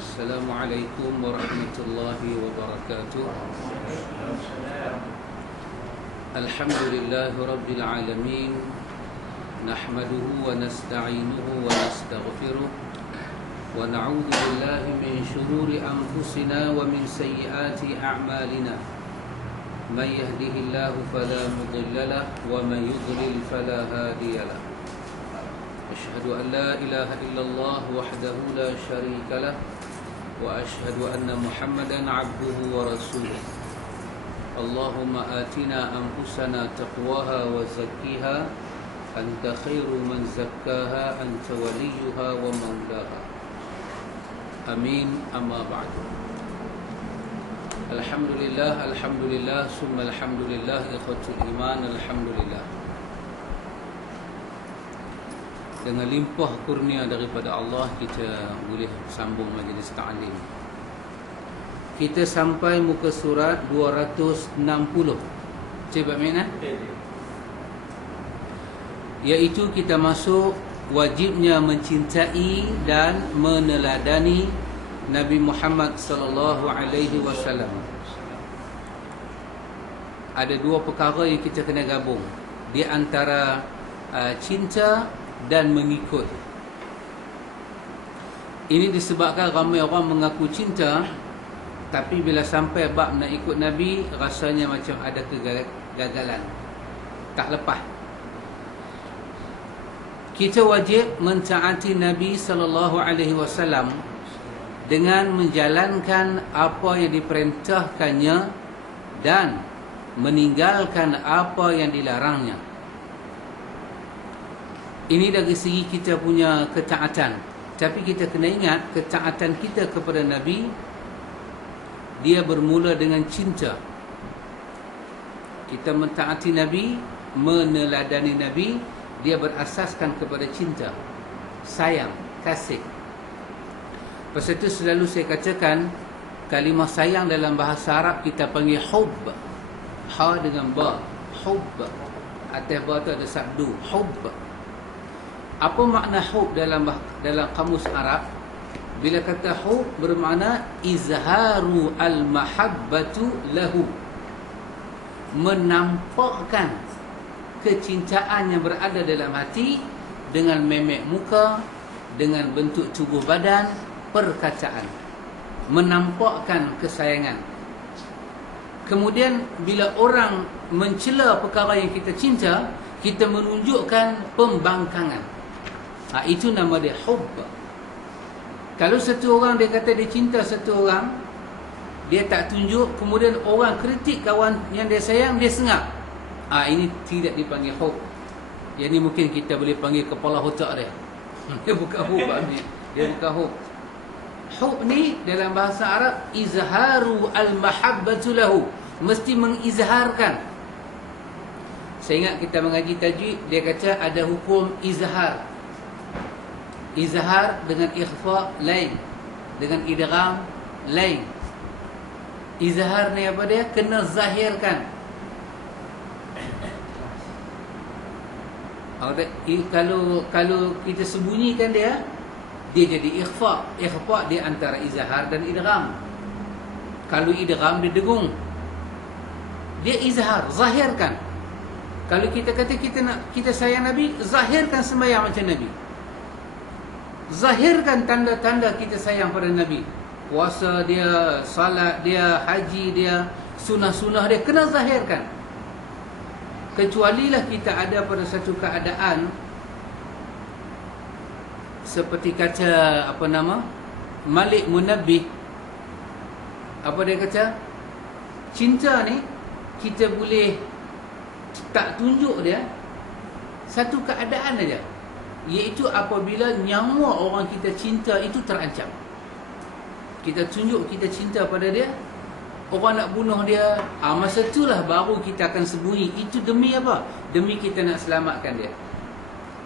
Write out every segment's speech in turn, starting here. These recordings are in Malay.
السلام عليكم ورحمة الله وبركاته. الحمد لله رب العالمين، نحمده ونستعينه ونستغفره ونعوذ بالله من شرور أنفسنا ومن سيئات أعمالنا. من يهده الله فلا مضل له ومن يضلل فلا هادي له. أشهد أن لا إله إلا الله وحده لا شريك له وأشهد أن محمدا عبده ورسوله. اللهم آتنا أنفسنا تقواها وزكيها أنت خير من زكاها أنت وليها ومولاها. آمين. أما بعد. الحمد لله ثم الحمد لله إخوة الإيمان. الحمد لله, dengan limpah kurnia daripada Allah kita boleh sambung majlis ta'lim. Kita sampai muka surat 260. Cuba mana? Iaitu kita masuk wajibnya mencintai dan meneladani Nabi Muhammad sallallahu alaihi wasallam. Ada dua perkara yang kita kena gabung di antara cinta dan mengikut. Ini disebabkan ramai orang mengaku cinta, tapi bila sampai bab nak ikut Nabi, rasanya macam ada kegagalan, tak lepas. Kita wajib mentaati Nabi sallallahu alaihi wasallam dengan menjalankan apa yang diperintahkannya dan meninggalkan apa yang dilarangnya. Ini dari segi kita punya ketaatan. Tapi kita kena ingat, ketaatan kita kepada Nabi, dia bermula dengan cinta. Kita mentaati Nabi, meneladani Nabi, dia berasaskan kepada cinta, sayang, kasih. Pasal itu selalu saya katakan, kalimah sayang dalam bahasa Arab kita panggil hub. Ha dengan ba, hub. Atas ba tu ada sabdu, hub. Apa makna hub dalam kamus Arab? Bila kata hub bermakna izharu al-mahabbatu lahu, menampakkan kecintaan yang berada dalam hati dengan memek muka, dengan bentuk tubuh badan, perkataan, menampakkan kesayangan. Kemudian bila orang mencela perkara yang kita cinta, kita menunjukkan pembangkangan. Itu nama dia hub. Kalau satu orang dia kata dia cinta satu orang, dia tak tunjuk, kemudian orang kritik kawan yang dia sayang, dia sengak. Ini tidak dipanggil hub. Yang ni mungkin kita boleh panggil kepala otak dia. Dia bukan hub ni. Dia bukan hub. Hub ni dalam bahasa Arab izharu al-mahabbatu lahu, mesti mengizharkan. Saya ingat kita mengaji tajwid, dia kata ada hukum izhar. Izhar dengan ikhfa lain, dengan idgham lain. Izhar ni apa dia? Kena zahirkan. Kalau kita sembunyikan dia jadi ikhfa. Ikhfa dia antara izhar dan idgham. Kalau idgham dia dengung, dia izhar, zahirkan. Kalau kita kata kita sayang Nabi, zahirkan sembahyang macam Nabi. Zahirkan tanda-tanda kita sayang pada Nabi. Puasa dia, salat dia, haji dia, sunnah-sunnah dia, kena zahirkan. Kecualilah kita ada pada satu keadaan seperti kata Malik Munabbih. Apa dia kata? Cinta ni kita boleh tak tunjuk dia satu keadaan aja, iaitu apabila nyawa orang kita cinta itu terancam. Kita tunjuk kita cinta pada dia, orang nak bunuh dia, masa itulah baru kita akan sembunyi. Itu demi apa? Demi kita nak selamatkan dia.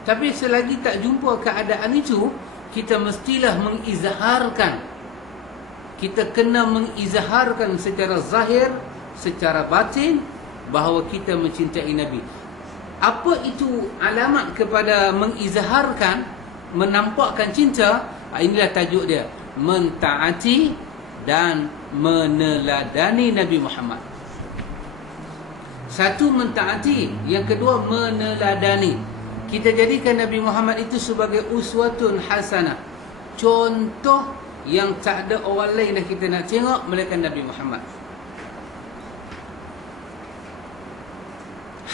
Tapi selagi tak jumpa keadaan itu, kita mestilah mengizharkan. Kita kena mengizharkan secara zahir, secara batin, bahawa kita mencintai Nabi. Apa itu alamat kepada mengizharkan, menampakkan cinta? Inilah tajuk dia. mentaati dan meneladani Nabi Muhammad. Satu, mentaati. Yang kedua, meneladani. Kita jadikan Nabi Muhammad itu sebagai uswatun hasanah, contoh yang tak ada orang lain yang kita nak tengok melainkan Nabi Muhammad.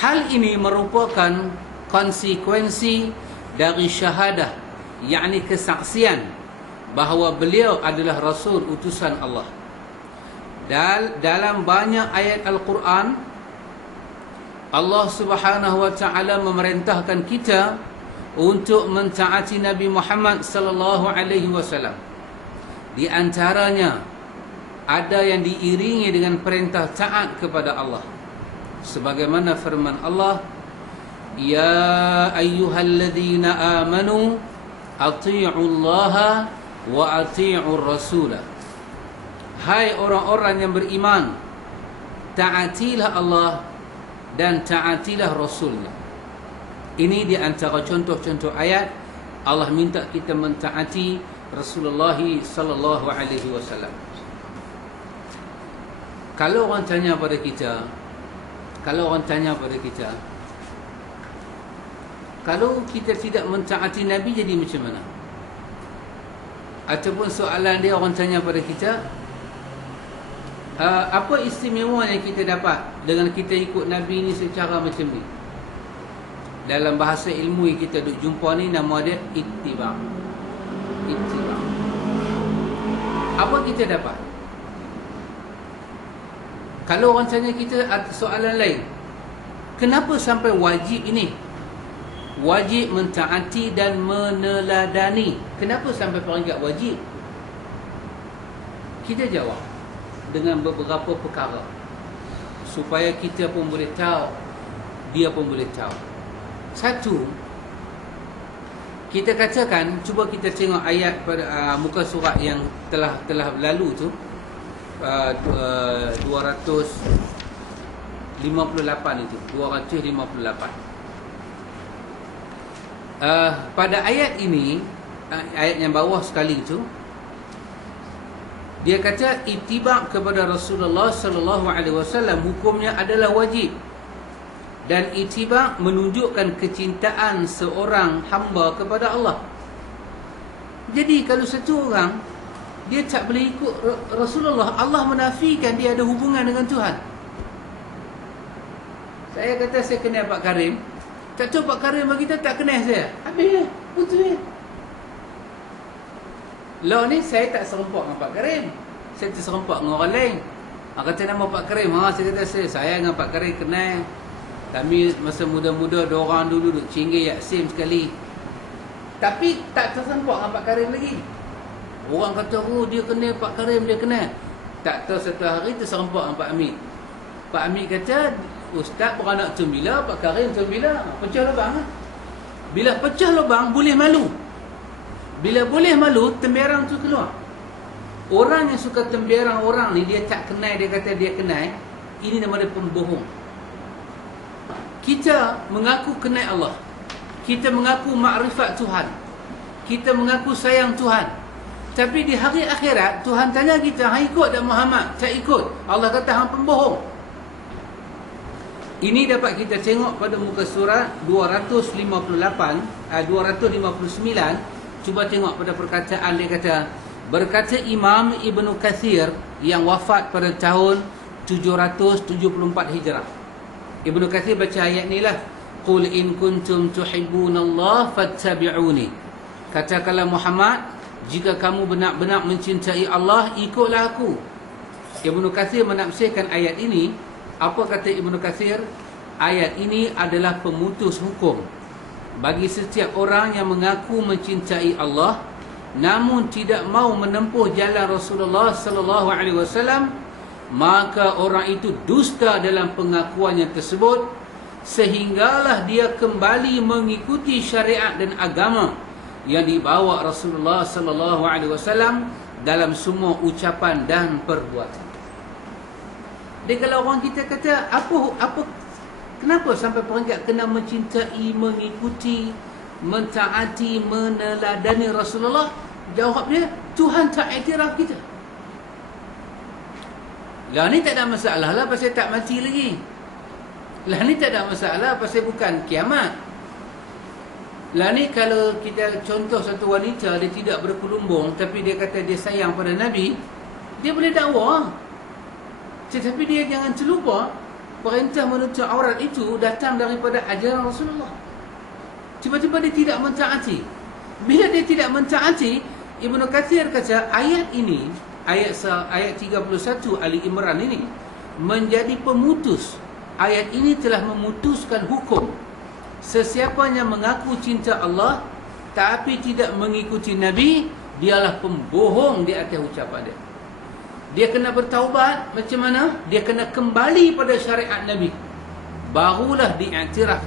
Hal ini merupakan konsekuensi dari syahadah, yakni kesaksian bahawa beliau adalah Rasul utusan Allah. Dalam banyak ayat Al-Quran, Allah Subhanahu wa taala memerintahkan kita untuk mentaati Nabi Muhammad sallallahu alaihi wasallam. Di antaranya ada yang diiringi dengan perintah taat kepada Allah. Sebagaimana firman Allah, "Ya ayyuhalladzina amanu athi'ullaha wa athi'ur rasulah." Hai orang-orang yang beriman, taatilah Allah dan taatilah Rasulnya. Ini di antara contoh-contoh ayat Allah minta kita mentaati Rasulullah sallallahu alaihi wasallam. Kalau orang tanya pada kita, kalau kita tidak mentaati Nabi, jadi macam mana? Ataupun soalan dia, orang tanya pada kita, apa istimewa yang kita dapat dengan kita ikut Nabi ni secara macam ni? Dalam bahasa ilmu yang kita duk jumpa ni, nama dia ittiba'. Apa kita dapat? Kalau orang tanya kita soalan lain, kenapa sampai wajib ini? Wajib mentaati dan meneladani. Kenapa sampai peringkat wajib? Kita jawab dengan beberapa perkara, supaya kita pun boleh tahu, dia pun boleh tahu. Satu, kita katakan, cuba kita tengok ayat pada muka surat yang telah berlalu tu, 258 itu, 258. Pada ayat ini, ayat yang bawah sekali itu, dia kata ittiba' kepada Rasulullah sallallahu alaihi wasallam hukumnya adalah wajib. Dan ittiba' menunjukkan kecintaan seorang hamba kepada Allah. Jadi kalau satu orang dia tak boleh ikut Rasulullah, Allah menafikan dia ada hubungan dengan Tuhan. Saya kata saya kenal Pak Karim, tak tahu Pak Karim bagi kita tak kenal saya. Habis betul. Lah ni saya tak serempak dengan Pak Karim, saya terserempak dengan orang lain. Kata nama Pak Karim, saya kata saya dengan Pak Karim kenal. Kami masa muda-muda, diorang dulu duk cinggir Yaksim sekali. Tapi tak terserempak dengan Pak Karim lagi. Orang kata, oh dia kenal Pak Karim, dia kenal. Tak tahu satu hari terserempak dengan Pak Amit. Pak Amit kata, Ustaz beranak tu bila, Pak Karim tu bila. Pecah lubang. Bila pecah lubang, boleh malu. Bila boleh malu, temberang tu keluar. Orang yang suka temberang orang ni, dia tak kenal, dia kata dia kenal. Ini nama dia pembohong. Kita mengaku kenal Allah, kita mengaku makrifat Tuhan, kita mengaku sayang Tuhan, tapi di hari akhirat Tuhan tanya kita, hang ikut tak Muhammad? Tak ikut. Allah kata hang pembohong. Ini dapat kita tengok pada muka surat 259. Cuba tengok pada perkataan dia kata, berkata Imam Ibnu Katsir yang wafat pada tahun 774 Hijrah. Ibnu Katsir baca ayat ni lah, qul in kuntum tuhibbunallaha fattabi'uni. Katakanlah Muhammad, jika kamu benar-benar mencintai Allah, ikutlah aku. Ibnu Katsir menafsirkan ayat ini. Apa kata Ibnu Katsir? Ayat ini adalah pemutus hukum bagi setiap orang yang mengaku mencintai Allah namun tidak mau menempuh jalan Rasulullah sallallahu alaihi wasallam, maka orang itu dusta dalam pengakuannya tersebut, sehinggalah dia kembali mengikuti syariat dan agama yang dibawa Rasulullah sallallahu alaihi wasallam dalam semua ucapan dan perbuatan. Dia kalau orang kita kata apa kenapa sampai peringkat kena mencintai, mengikuti, mentaati, meneladani Rasulullah? Jawab dia, Tuhan tak iktiraf kita. Lah ni tak ada masalah lah pasal tak mati lagi. Lah ni tak ada masalah pasal bukan kiamat. Lah ni kalau kita contoh satu wanita, dia tidak berkelumbung tapi dia kata dia sayang pada Nabi, dia boleh dakwa. Tetapi dia jangan terlupa perintah menutup aurat itu datang daripada ajaran Rasulullah. Tiba-tiba dia tidak mentaati. Bila dia tidak mentaati, Ibnu Katsir kata ayat ini, ayat 31 Ali Imran ini menjadi pemutus. Ayat ini telah memutuskan hukum. Sesiapa yang mengaku cinta Allah tapi tidak mengikuti Nabi, dialah pembohong di atas ucapan dia. Dia kena bertaubat. Macam mana? Dia kena kembali pada syariat Nabi. Barulah diiktiraf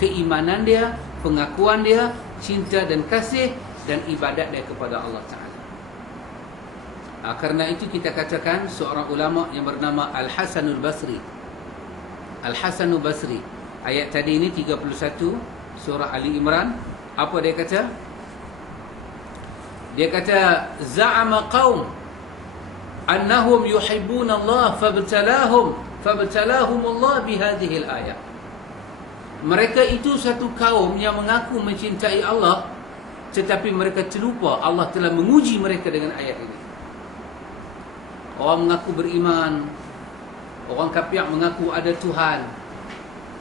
keimanan dia, pengakuan dia, cinta dan kasih dan ibadat dia kepada Allah Ta'ala. Karena itu kita katakan seorang ulama yang bernama Al-Hasanul Basri. Al-Hasanul Basri, ayat tadi ini 31 surah Ali Imran, apa dia kata? Dia kata za'ama qaum annahum yuhibbuna Allah fabtalahum Allah bihadhihi al-ayah. Mereka itu satu kaum yang mengaku mencintai Allah, tetapi mereka terlupa Allah telah menguji mereka dengan ayat ini. Orang mengaku beriman, orang kafir mengaku ada Tuhan.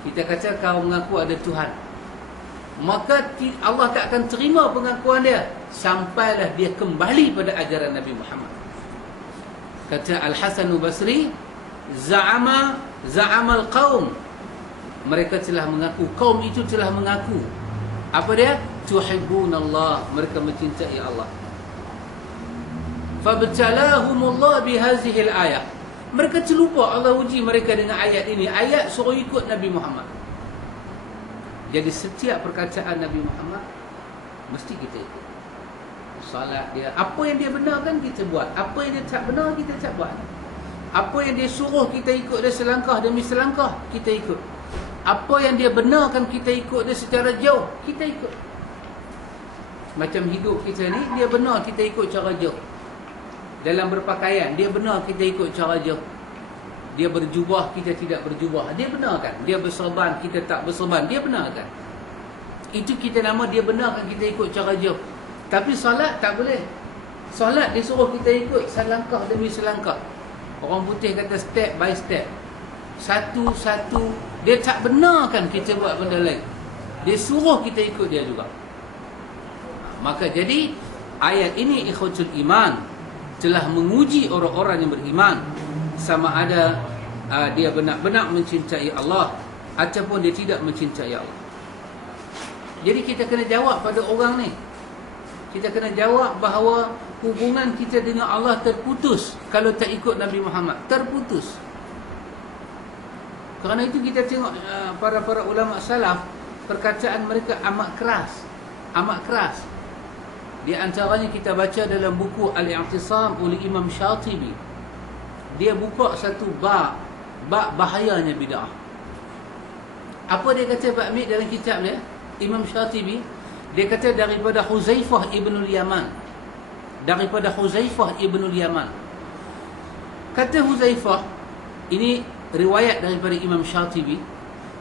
Kita kata kau mengaku ada Tuhan, maka Allah tak akan terima pengakuan dia sampailah dia kembali pada ajaran Nabi Muhammad. Kata Al-Hasan Basri, za'amal qaum, mereka telah mengaku, kaum itu telah mengaku apa dia? Tuhibbunallah, mereka mencintai Allah. Fabtalahumullah bihazihil ayah, mereka terlupa Allah uji mereka dengan ayat ini. Ayat suruh ikut Nabi Muhammad. Jadi setiap perkataan Nabi Muhammad mesti kita ikut. Salat dia, apa yang dia benarkan kita buat, apa yang dia tak benar kita tak buat. Apa yang dia suruh kita ikut dia selangkah demi selangkah, kita ikut. Apa yang dia benarkan kita ikut dia secara jauh, kita ikut. Macam hidup kita ni, dia benar kita ikut cara jauh. Dalam berpakaian, dia benar kita ikut cara jauh. Dia berjubah, kita tidak berjubah, dia benarkan. Dia berserban, kita tak berserban, dia benarkan. Itu kita nama dia benarkan kita ikut cara jauh. Tapi solat tak boleh. Solat dia suruh kita ikut selangkah demi selangkah. Orang putih kata step by step, satu-satu. Dia tak benarkan kita buat benda lain, dia suruh kita ikut dia juga. Maka jadi ayat ini ikhwatul iman telah menguji orang-orang yang beriman, sama ada dia benar-benar mencintai Allah ataupun dia tidak mencintai Allah. Jadi kita kena jawab pada orang ni. Kita kena jawab bahawa hubungan kita dengan Allah terputus kalau tak ikut Nabi Muhammad. Terputus. Kerana itu kita tengok para ulama salaf, perkataan mereka amat keras. Amat keras. Di antaranya kita baca dalam buku Al-I'tisam oleh Imam Syatibi. Dia buka satu bab bahayanya bid'ah. Apa dia kata bab ni dalam kitab dia? Imam Syatibi, dia kata daripada Huzaifah ibn al-Yaman. Daripada Huzaifah ibn al-Yaman. Kata Huzaifah, ini riwayat daripada Imam Syatibi,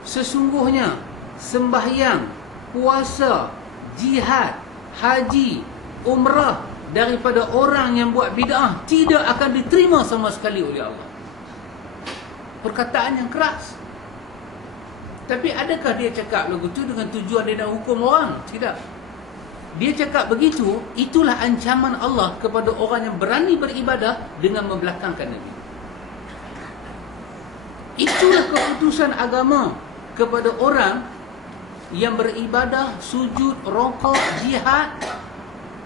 sesungguhnya sembahyang, puasa, jihad, haji, umrah daripada orang yang buat bid'ah tidak akan diterima sama sekali oleh Allah. Perkataan yang keras. Tapi adakah dia cakap lagu tu dengan tujuan dia nak hukum orang? Tidak. Dia cakap begitu, itulah ancaman Allah kepada orang yang berani beribadah dengan membelakangkan Nabi. Itulah keputusan agama kepada orang yang beribadah, sujud, rokok, jihad,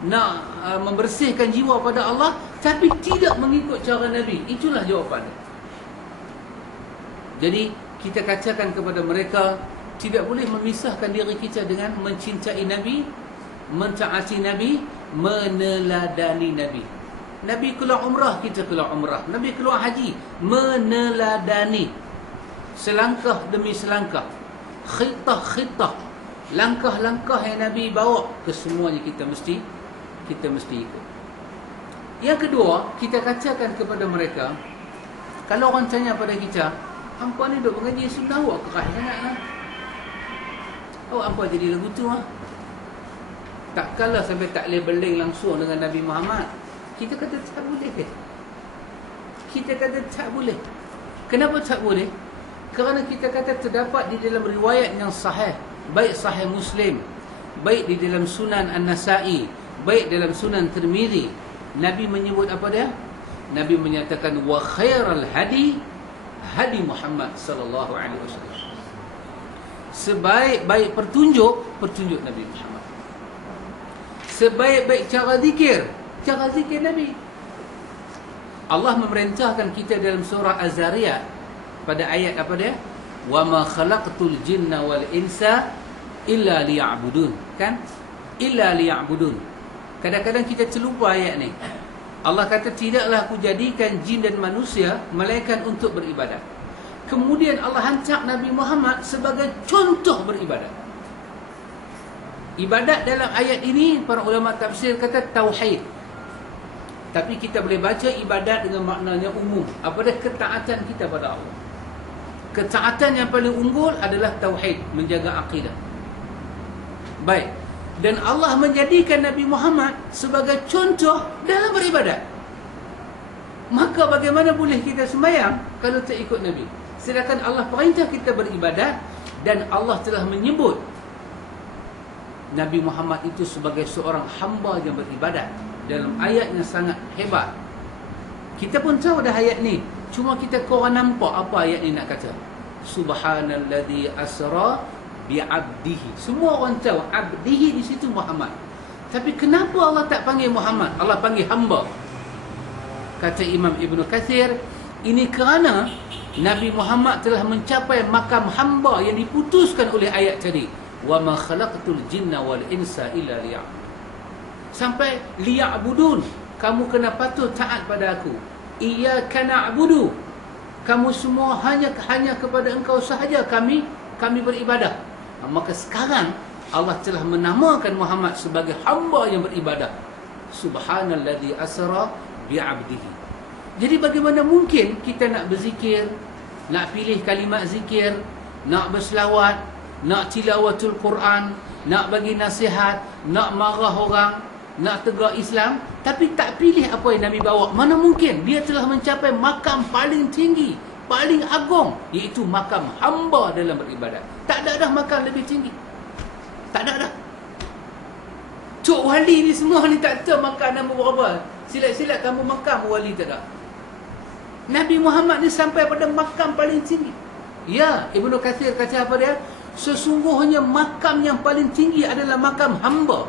nak membersihkan jiwa pada Allah, tapi tidak mengikut cara Nabi. Itulah jawapan dia. Jadi kita katakan kepada mereka, tidak boleh memisahkan diri kita dengan mencintai Nabi, mentaati Nabi, meneladani Nabi. Nabi keluar umrah, kita keluar umrah. Nabi keluar haji, meneladani. Selangkah demi selangkah, khitah-khitah, langkah-langkah yang Nabi bawa, kesemuanya kita mesti ikut. Yang kedua, kita katakan kepada mereka, kalau orang tanya pada kita, hampa ni duk mengaji sunnah awak keras sangat lah. Awak hampa jadi lagu tu lah. Takkanlah sampai tak boleh berling langsung dengan Nabi Muhammad. Kita kata tak boleh. Kita kata tak boleh. Kenapa tak boleh? Kerana kita kata terdapat di dalam riwayat yang sahih, baik sahih Muslim, baik di dalam Sunan An-Nasa'i, baik dalam Sunan Tirmizi, Nabi menyebut apa dia? Nabi menyatakan wa khairal hadi hadi Muhammad sallallahu alaihi wasallam. Sebaik-baik pertunjuk Nabi Muhammad. Sebaik-baik cara zikir Nabi. Allah memerintahkan kita dalam surah Az-Zariyat pada ayat apa dia? Wa ma khalaqtul jinna wal insa illa liya'budun. Kan? Illa liya'budun. Kadang-kadang kita terlupa ayat ni. Allah kata, tidaklah aku jadikan jin dan manusia melainkan untuk beribadat. Kemudian Allah hantar Nabi Muhammad sebagai contoh beribadat. Ibadat dalam ayat ini, para ulama tafsir kata tauhid. Tapi kita boleh baca ibadat dengan maknanya umum. Apa dia? Ketaatan kita pada Allah. Ketaatan yang paling unggul adalah tauhid, menjaga akidah. Baik. Dan Allah menjadikan Nabi Muhammad sebagai contoh dalam beribadat. Maka bagaimana boleh kita sembahyang kalau tak ikut Nabi? Sedangkan Allah perintah kita beribadat, dan Allah telah menyebut Nabi Muhammad itu sebagai seorang hamba yang beribadat dalam ayat yang sangat hebat. Kita pun tahu dah ayat ni, cuma kita korang nampak apa ayat ni nak kata. Subhanalladzi asra bi'abdihi. Semua orang tahu abdihi di situ Muhammad. Tapi kenapa Allah tak panggil Muhammad? Allah panggil hamba. Kata Imam Ibn Kathir, ini kerana Nabi Muhammad telah mencapai makam hamba yang diputuskan oleh ayat tadi. Wa ma khalaqtul jinna wal insa illa liya'budun. Sampai liya'budun, kamu kena patut taat pada aku. Iyyaka na'budu, kamu semua hanya kepada engkau sahaja kami beribadah. Maka sekarang Allah telah menamakan Muhammad sebagai hamba yang beribadah. Subhanalladzi asra bi'abdihi. Jadi bagaimana mungkin kita nak berzikir, nak pilih kalimat zikir, nak berselawat, nak tilawatul Quran, nak bagi nasihat, nak marah orang, nak tegak Islam, tapi tak pilih apa yang Nabi bawa? Mana mungkin? Dia telah mencapai makam paling tinggi, paling agung, iaitu makam hamba dalam beribadat. Tak ada dah makam lebih tinggi. Tak ada dah. Cuk wali ni semua ni tak tahu makam nama berapa. Silat-silat kamu makam wali tak ada. Nabi Muhammad ni sampai pada makam paling tinggi. Ya, Ibnu Katsir kata apa dia? Sesungguhnya makam yang paling tinggi adalah makam hamba,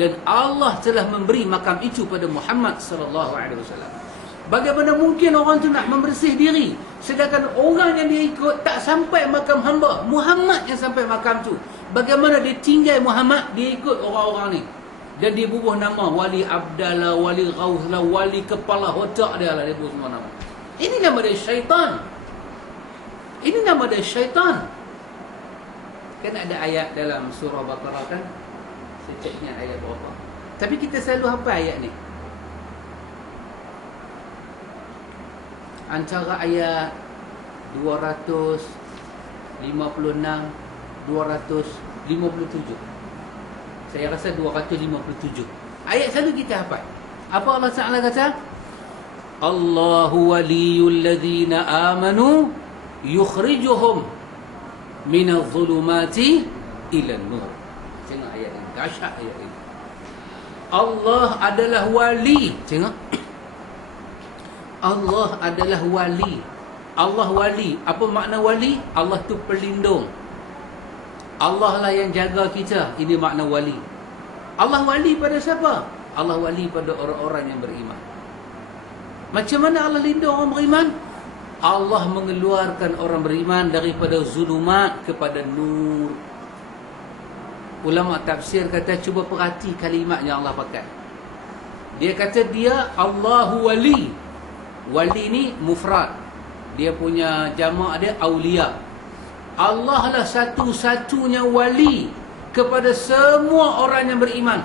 dan Allah telah memberi makam itu pada Muhammad sallallahu alaihi wasallam. Bagaimana mungkin orang tu nak membersih diri, sedangkan orang yang dia ikut tak sampai makam hamba, Muhammad yang sampai makam tu. Bagaimana dia tinggal Muhammad, dia ikut orang-orang ni, dan dia bubuh nama wali Abdallah, wali Ghauslah, wali kepala otak dia lah, dia bubuh semua nama. Ini nama dia syaitan. Ini nama dia syaitan. Kan ada ayat dalam surah Baqarah kan, saya cek ingat ayat berapa, tapi kita selalu hafal ayat ni. Antara ayat 256 257. Saya rasa 257. Ayat selalu kita hafal. Apa Allah Taala kata? Allahu waliyul ladzina amanu yukhrijuhum minadh dhulumati ila nur. Tengok ayat ini, dahsyat ayat ini. Allah adalah wali. Tengok. Allah adalah wali. Allah wali. Apa makna wali? Allah tu pelindung. Allah lah yang jaga kita. Ini makna wali. Allah wali pada siapa? Allah wali pada orang-orang yang beriman. Macam mana Allah lindung orang beriman? Allah mengeluarkan orang beriman daripada zulumat kepada nur. Ulama tafsir kata, cuba perhati kalimat yang Allah pakai. Dia kata dia Allahu wali. Wali ni mufrad, dia punya jamak dia aulia. Allah lah satu-satunya wali kepada semua orang yang beriman.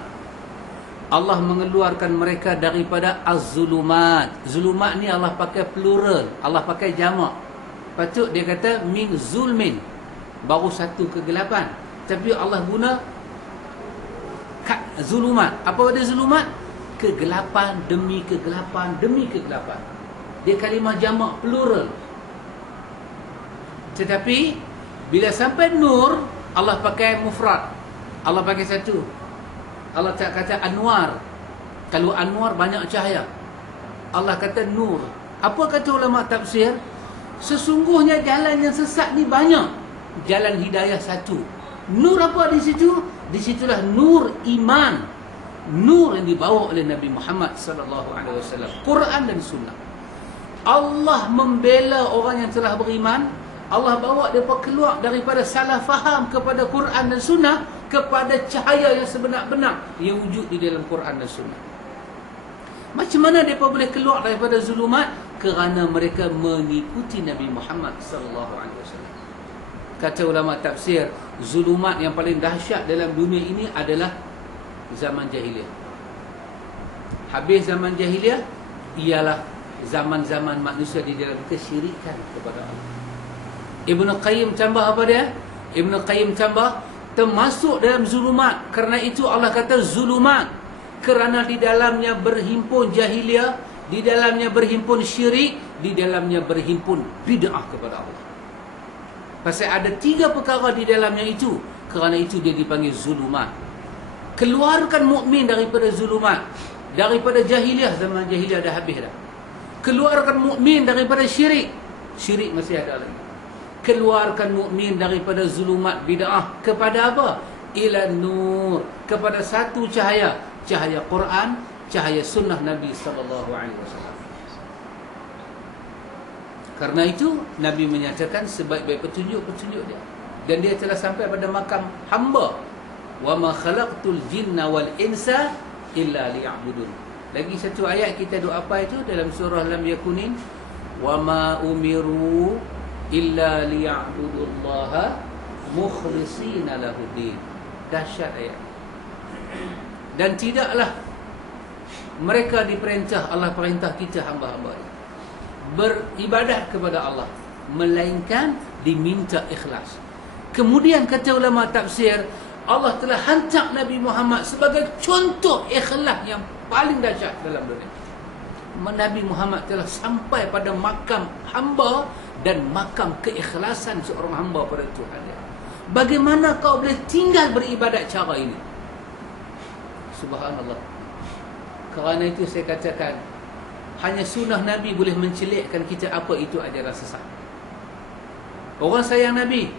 Allah mengeluarkan mereka daripada az-zulumat. Zulumat ni Allah pakai plural, Allah pakai jamak. Patut dia kata min zulmin, baru satu kegelapan. Tapi Allah guna zulumat. Apa dia zulumat? Kegelapan demi kegelapan demi kegelapan. Dia kalimah jamak plural. Tetapi bila sampai nur, Allah pakai mufrad. Allah pakai satu. Allah tak kata anwar. Kalau anwar banyak cahaya. Allah kata nur. Apa kata ulama tafsir? Sesungguhnya jalan yang sesat ni banyak. Jalan hidayah satu. Nur apa di situ? Di situlah nur iman. Nur yang dibawa oleh Nabi Muhammad sallallahu alaihi wasallam. Quran dan sunnah. Allah membela orang yang telah beriman. Allah bawa mereka keluar daripada salah faham kepada Quran dan sunnah kepada cahaya yang sebenar-benar yang wujud di dalam Quran dan sunnah. Macam mana mereka boleh keluar daripada zulumat? Kerana mereka mengikuti Nabi Muhammad sallallahu alaihi wasallam. Kata ulama tafsir, zulumat yang paling dahsyat dalam dunia ini adalah zaman jahiliah. Habis zaman jahiliah ialah zaman-zaman manusia di dalam kesyirikan kepada Allah. Ibn Qayyim tambah apa dia? Ibn Qayyim tambah termasuk dalam zulumat. Kerana itu Allah kata zulumat, kerana di dalamnya berhimpun jahiliah, di dalamnya berhimpun syirik, di dalamnya berhimpun bid'ah kepada Allah. Pasal ada 3 perkara di dalamnya itu. Kerana itu dia dipanggil zulumat. Keluarkan mukmin daripada zulumat, daripada jahiliah. Zaman jahiliah dah habis dah. Keluarkan mukmin daripada syirik. Syirik masih ada lagi. Keluarkan mukmin daripada zulumat bid'ah kepada apa? Ila nur, kepada satu cahaya, cahaya Quran, cahaya sunnah Nabi sallallahu alaihi wasallam. Karena itu Nabi menyatakan sebaik-baik petunjuk dia, dan dia telah sampai pada makam hamba. Wa ma khalaqtul jinna wal insa illa liya'budun. Lagi satu ayat kita doa apa itu dalam surah Lam Yakunin, wa ma umiru illa liya'budullaha mukhlishina lahuddin. Dahsyat ayat. Dan tidaklah mereka diperintah, Allah perintah kita hamba-hamba beribadat kepada Allah, melainkan diminta ikhlas. Kemudian kata ulama tafsir, Allah telah hantar Nabi Muhammad sebagai contoh ikhlas yang paling dahsyat dalam dunia. Nabi Muhammad telah sampai pada makam hamba dan makam keikhlasan seorang hamba pada Tuhan dia. Bagaimana kau boleh tinggal beribadat cara ini? Subhanallah. Kerana itu saya katakan, hanya sunnah Nabi boleh mencelikkan kita apa itu ajaran sesat. Orang sayang Nabi,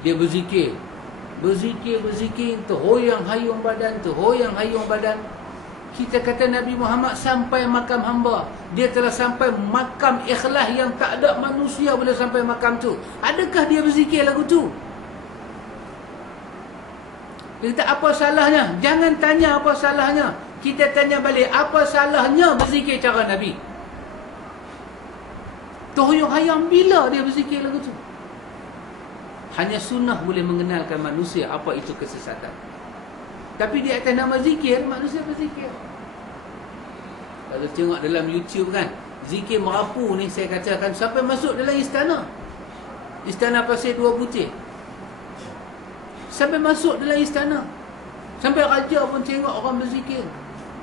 dia berzikir, terhoyang-hayung badan. Kita kata Nabi Muhammad sampai makam hamba, dia telah sampai makam ikhlas yang tak ada manusia boleh sampai makam tu. Adakah dia berzikir lagu tu? Dia kata apa salahnya? Jangan tanya apa salahnya. Kita tanya balik, apa salahnya berzikir cara Nabi? Terhoyang-hayang bila dia berzikir lagu tu? Hanya sunnah boleh mengenalkan manusia apa itu kesesatan. Tapi di atas nama zikir, manusia berzikir. Kalau tengok dalam YouTube kan, zikir merapu ni saya katakan sampai masuk dalam istana. Istana Pasir Dua Putih. Sampai masuk dalam istana. Sampai raja pun tengok orang berzikir.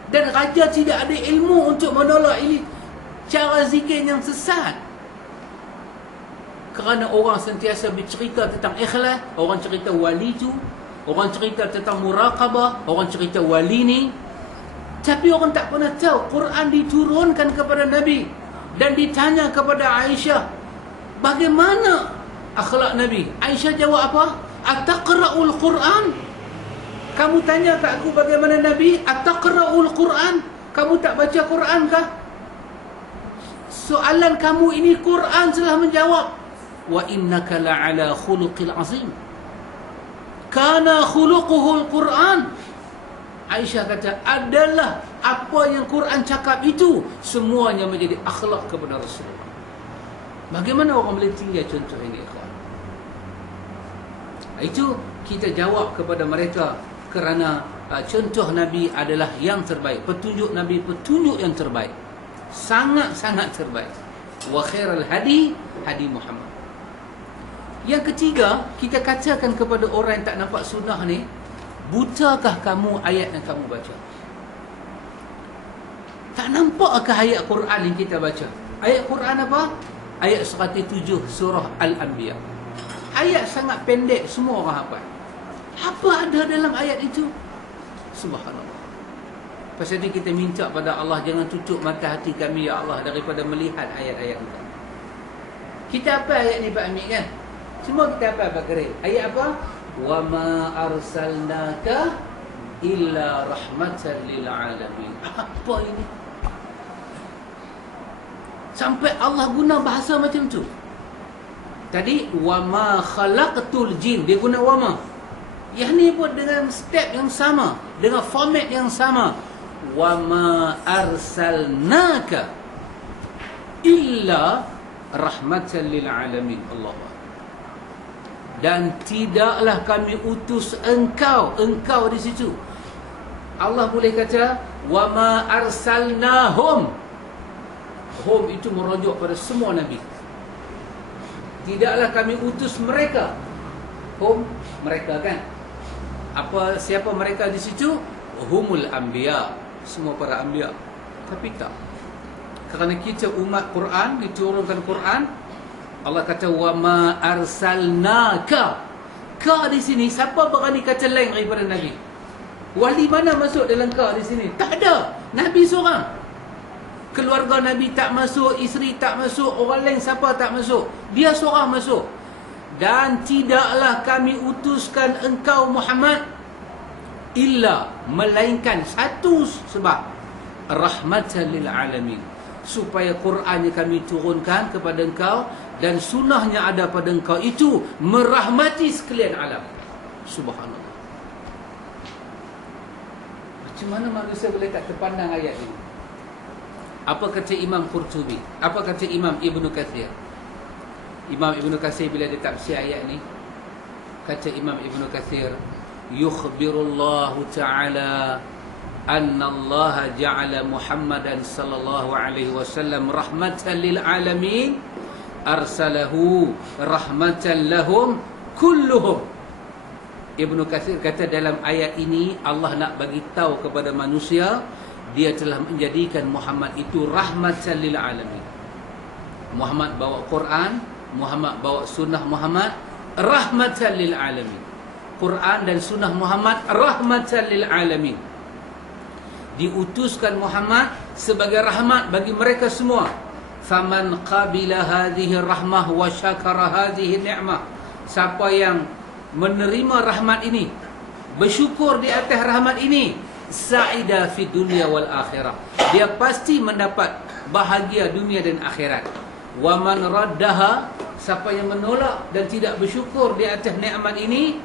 Dan raja tidak ada ilmu untuk menolak ini cara zikir yang sesat. Kerana orang sentiasa bercerita tentang ikhlas, orang cerita wali tu, orang cerita tentang muraqabah, orang cerita wali ni. Tapi orang tak pernah tahu Quran diturunkan kepada Nabi dan ditanya kepada Aisyah, bagaimana akhlak Nabi? Aisyah jawab apa? Ataqra'ul Quran? Kamu tanya kat aku bagaimana Nabi? Ataqra'ul Quran? Kamu tak baca Quran kah? Soalan kamu ini Quran telah menjawab. Wa innaka la'ala khuluqil azim. Kana khuluquhul Quran. Aisyah kata, adalah apa yang Quran cakap itu semuanya menjadi akhlak kepada Rasulullah. Bagaimana orang boleh tinggal contoh ini, ikhwan? Itu kita jawab kepada mereka kerana contoh Nabi adalah yang terbaik. Petunjuk Nabi, petunjuk yang terbaik. Sangat-sangat terbaik. Wa khairal hadi, hadi Muhammad. Yang ketiga, kita katakan kepada orang yang tak nampak sunnah ni, butakah kamu ayat yang kamu baca? Tak nampakkah ayat Quran yang kita baca? Ayat Quran apa? Ayat 107 surah Al-Anbiya. Ayat sangat pendek, semua orang hafal. Apa ada dalam ayat itu? Subhanallah. Pasal itu kita minta pada Allah, jangan tutup mata hati kami ya Allah daripada melihat ayat-ayat itu. Kita apa ayat ni Pak Amir kan? Semua kita apa Pak Karim? Ayat apa? Wa ma arsalnaka illa rahmatan lil alamin. Apa ini? Sampai Allah guna bahasa macam tu. Tadi wa ma khalaqtul jin, dia guna wa ma. Yang ni pun dengan step yang sama, dengan format yang sama. Wa ma arsalnaka illa rahmatan lil alamin. Allah. Dan tidaklah kami utus engkau di situ. Allah boleh kata wa ma arsalnahum. Hum itu merujuk pada semua nabi. Tidaklah kami utus mereka. Hum, mereka kan. Siapa mereka di situ? Humul anbiya, semua para anbiya. Tapi tak. Kerana kita umat Quran, diturunkan Quran, Allah kata wa ma arsalnaka. Ka di sini, siapa berani kata lain daripada Nabi? Wali mana masuk dalam ka di sini? Tak ada. Nabi seorang. Keluarga Nabi tak masuk, isteri tak masuk, orang lain siapa tak masuk. Dia seorang masuk. Dan tidaklah kami utuskan engkau Muhammad illa, melainkan satu sebab, rahmatan lil alamin, supaya Quran yang kami turunkan kepada engkau dan sunnahnya ada pada engkau itu merahmati sekalian alam. Subhanallah. Macam mana manusia boleh tak terpandang ayat ini? Apa kata Imam Qurtubi? Apa kata Imam Ibn Kathir? Imam Ibn Kathir bila dia tafsir ayat ni, kata Imam Ibn Kathir, yukhbirullahu ta'ala anna Allah ja'ala Muhammadan sallallahu alaihi wasallam rahmatan lil alamin, arsalahu rahmatan lahum kulluhum. Ibn Kathir kata dalam ayat ini Allah nak bagi tahu kepada manusia, dia telah menjadikan Muhammad itu rahmatan lil alamin. Muhammad bawa Quran, Muhammad bawa sunnah Muhammad, rahmatan lil alamin. Quran dan sunnah Muhammad rahmatan lil alamin. Diutuskan Muhammad sebagai rahmat bagi mereka semua. Faman qabila hadhihi rahmah wa syakara hadhihi ni'mah. Siapa yang menerima rahmat ini, bersyukur di atas rahmat ini, sa'ida fi dunia wal akhirah, dia pasti mendapat bahagia dunia dan akhirat. Wa man raddaha, siapa yang menolak dan tidak bersyukur di atas nikmat ini,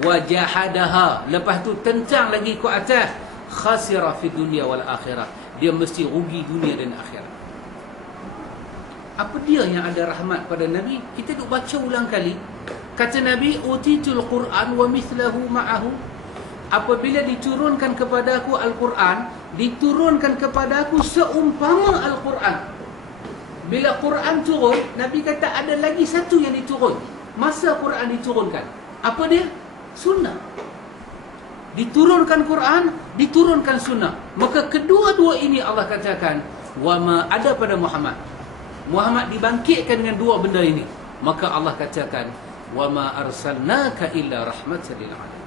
wa jahadaha, lepas tu tentang lagi ke atas, khasira fi dunia wal akhirah, dia mesti rugi dunia dan akhirat. Apa dia yang ada rahmat pada Nabi? Kita duk baca ulang kali. Kata Nabi, utitul Quran wa mithlahu ma'ahu. Apabila diturunkan kepadaku Al-Quran, diturunkan kepadaku seumpama Al-Quran. Bila Quran turun, Nabi kata ada lagi satu yang diturun. Masa Quran diturunkan, apa dia? Sunnah. Diturunkan Quran, diturunkan sunnah. Maka kedua-dua ini Allah katakan, wama ada pada Muhammad. Muhammad dibangkitkan dengan dua benda ini. Maka Allah katakan, wama arsalnaka illa rahmatan lil alamin.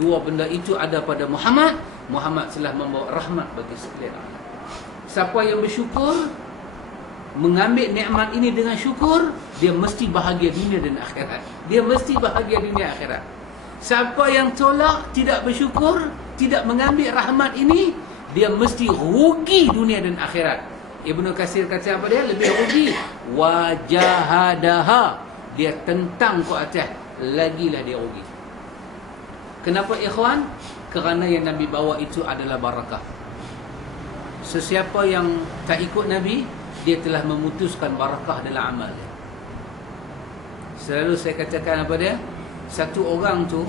Dua benda itu ada pada Muhammad. Muhammad telah membawa rahmat bagi sekalian alam. Siapa yang bersyukur, mengambil nikmat ini dengan syukur, dia mesti bahagia dunia dan akhirat. Dia mesti bahagia dunia akhirat. Siapa yang tolak, tidak bersyukur, tidak mengambil rahmat ini, dia mesti rugi dunia dan akhirat. Ibnu Katsir kata apa dia? Lebih rugi. Wajahadaha, dia tentang ke atas, lagilah dia rugi. Kenapa ikhwan? Kerana yang Nabi bawa itu adalah barakah. Sesiapa yang tak ikut Nabi, dia telah memutuskan barakah dalam amal dia. Selalu saya katakan apa dia? Satu orang tu,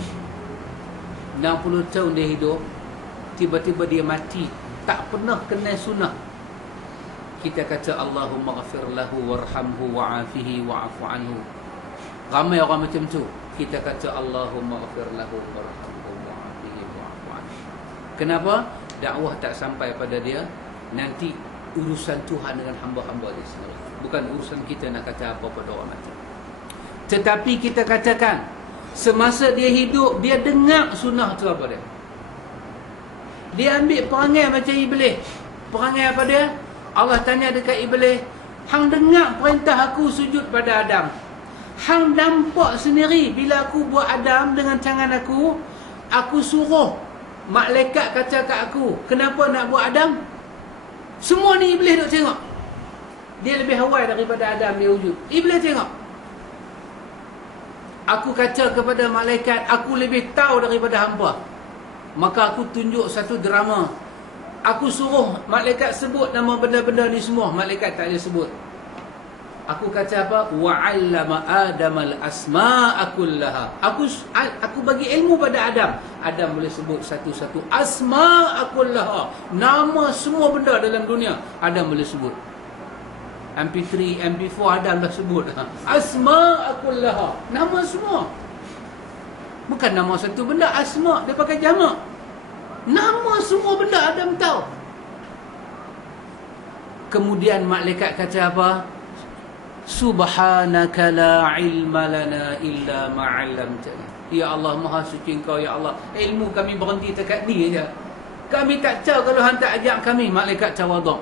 60 tahun dia hidup, tiba-tiba dia mati, tak pernah kenal sunnah. Kita kata Allahumma ghafir lahu warhamhu wa'afihi wa'afu anhu. Ramai orang macam tu. Kita kata Allahumma ghafir lahu warhamhu wa'afihi wa'afu anhu. Kenapa? Dakwah tak sampai pada dia. Nanti urusan Tuhan dengan hamba-hamba dia sendiri. Bukan urusan kita nak kata apa pada orang mati. Tetapi kita katakan, semasa dia hidup, dia dengar sunnah tu apa dia? Dia ambil perangai macam Iblis. Perangai apa dia? Allah tanya dekat Iblis, hang dengar perintah aku sujud pada Adam. Hang nampak sendiri bila aku buat Adam dengan tangan aku suruh malaikat kata kat aku, kenapa nak buat Adam? Semua ni Iblis duk tengok. Dia lebih awal daripada Adam dia wujud. Iblis tengok. Aku kata kepada malaikat, aku lebih tahu daripada hamba. Maka aku tunjuk satu drama. Aku suruh malaikat sebut nama benda-benda ni semua. Malaikat tak ada sebut. Aku kata apa? Wa'allama Adamal asma'a kullaha. Aku bagi ilmu pada Adam. Adam boleh sebut satu-satu. Asma'a kullaha. Nama semua benda dalam dunia Adam boleh sebut. MP3, MP4 Adam dah sebut. Asma'a kullaha. Nama semua. Bukan nama satu benda. Asma' dia pakai jamak. Nama semua benda Adam tahu. Kemudian malaikat kata apa? Subhanaka la ilma lana illa ma'allamtana. Ya Allah, maha suci Engkau ya Allah. Ilmu kami berhenti dekat ni aja. Kami tak tahu kalau hang tak ajak kami. Malaikat tawaduk.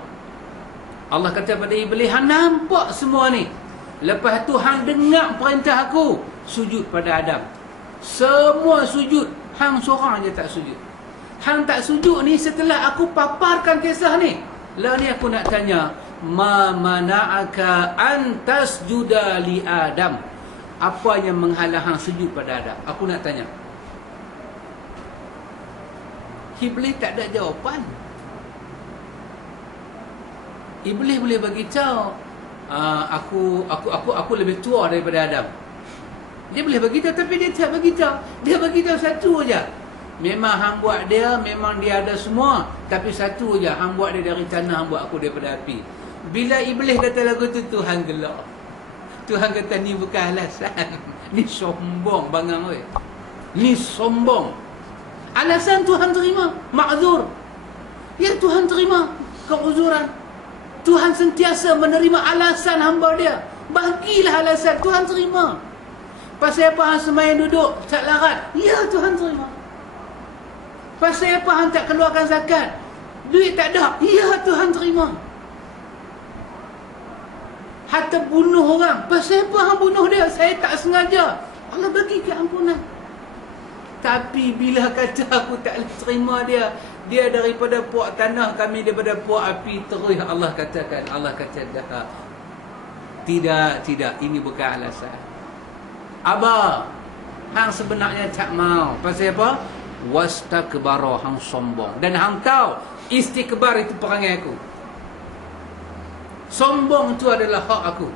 Allah kata pada Iblis, hang nampak semua ni. Lepas tu hang dengar perintah aku, sujud pada Adam. Semua sujud, hang seorang je tak sujud. Hang tak sujud ni setelah aku paparkan kisah ni. Lah ni aku nak tanya, ma mana'aka an tasjuda li Adam? Apa yang menghalang hang sujud pada Adam? Aku nak tanya. Iblis tak ada jawapan. Iblis boleh bagi tahu, aku lebih tua daripada Adam. Dia boleh bagi tahu, tapi dia tak bagi tahu. Dia bagi tahu satu aja. Memang hang buat dia, memang dia ada semua, tapi satu aja, hang buat dia dari tanah, hang buat aku daripada api. Bila Iblis kata lagu tu, Tuhan gelak. Tuhan kata ni bukan alasan. Ni sombong bangang oi. Ni sombong. Alasan Tuhan terima, ma'zur. Ya Tuhan terima keuzuran. Tuhan sentiasa menerima alasan hamba dia. Bagilah alasan, Tuhan terima. Pasal apa hang semain duduk tak larat? Ya Tuhan terima. Pasal apa hang tak keluarkan zakat? Duit tak ada? Ya Tuhan terima. Hatta bunuh orang. Pasal apa hang bunuh dia? Saya tak sengaja. Allah bagi keampunan. Tapi bila kata aku tak terima dia, dia daripada puak tanah, kami daripada puak api, terus Allah katakan. Allah kata dah. Tidak, ini bukan alasan. Abah, hang sebenarnya tak mau. Pasal apa? Wastakbara, hang sombong. Dan hang tahu istikbar itu perangai aku. Sombong itu adalah hak aku.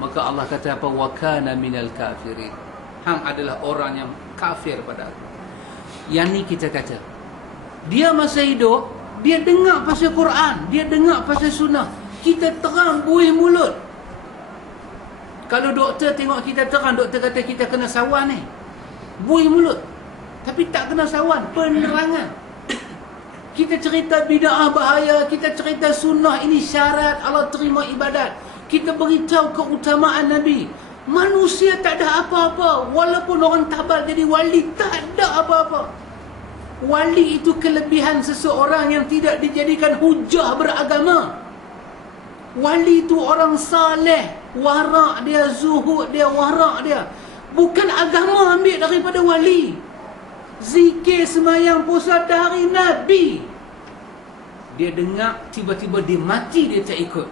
Maka Allah kata apa? Wa kana minal kafirin. Hang adalah orang yang kafir pada aku. Yang ni kita kata, dia masa hidup, dia dengar pasal Quran, dia dengar pasal sunnah. Kita terang buih mulut. Kalau doktor tengok kita terang, doktor kata kita kena sawan ni. Buih mulut. Tapi tak kena sawan, penerangan. Kita cerita bid'ah bahaya, kita cerita sunnah ini syarat Allah terima ibadat. Kita beritahu keutamaan Nabi. Manusia tak ada apa-apa. Walaupun orang tabal jadi wali, tak ada apa-apa. Wali itu kelebihan seseorang yang tidak dijadikan hujah beragama. Wali itu orang saleh, warak dia, zuhud dia, warak dia. Bukan agama ambil daripada wali. Zikir, semayang, puasa dari Nabi. Dia dengar, tiba-tiba dia mati, dia tak ikut.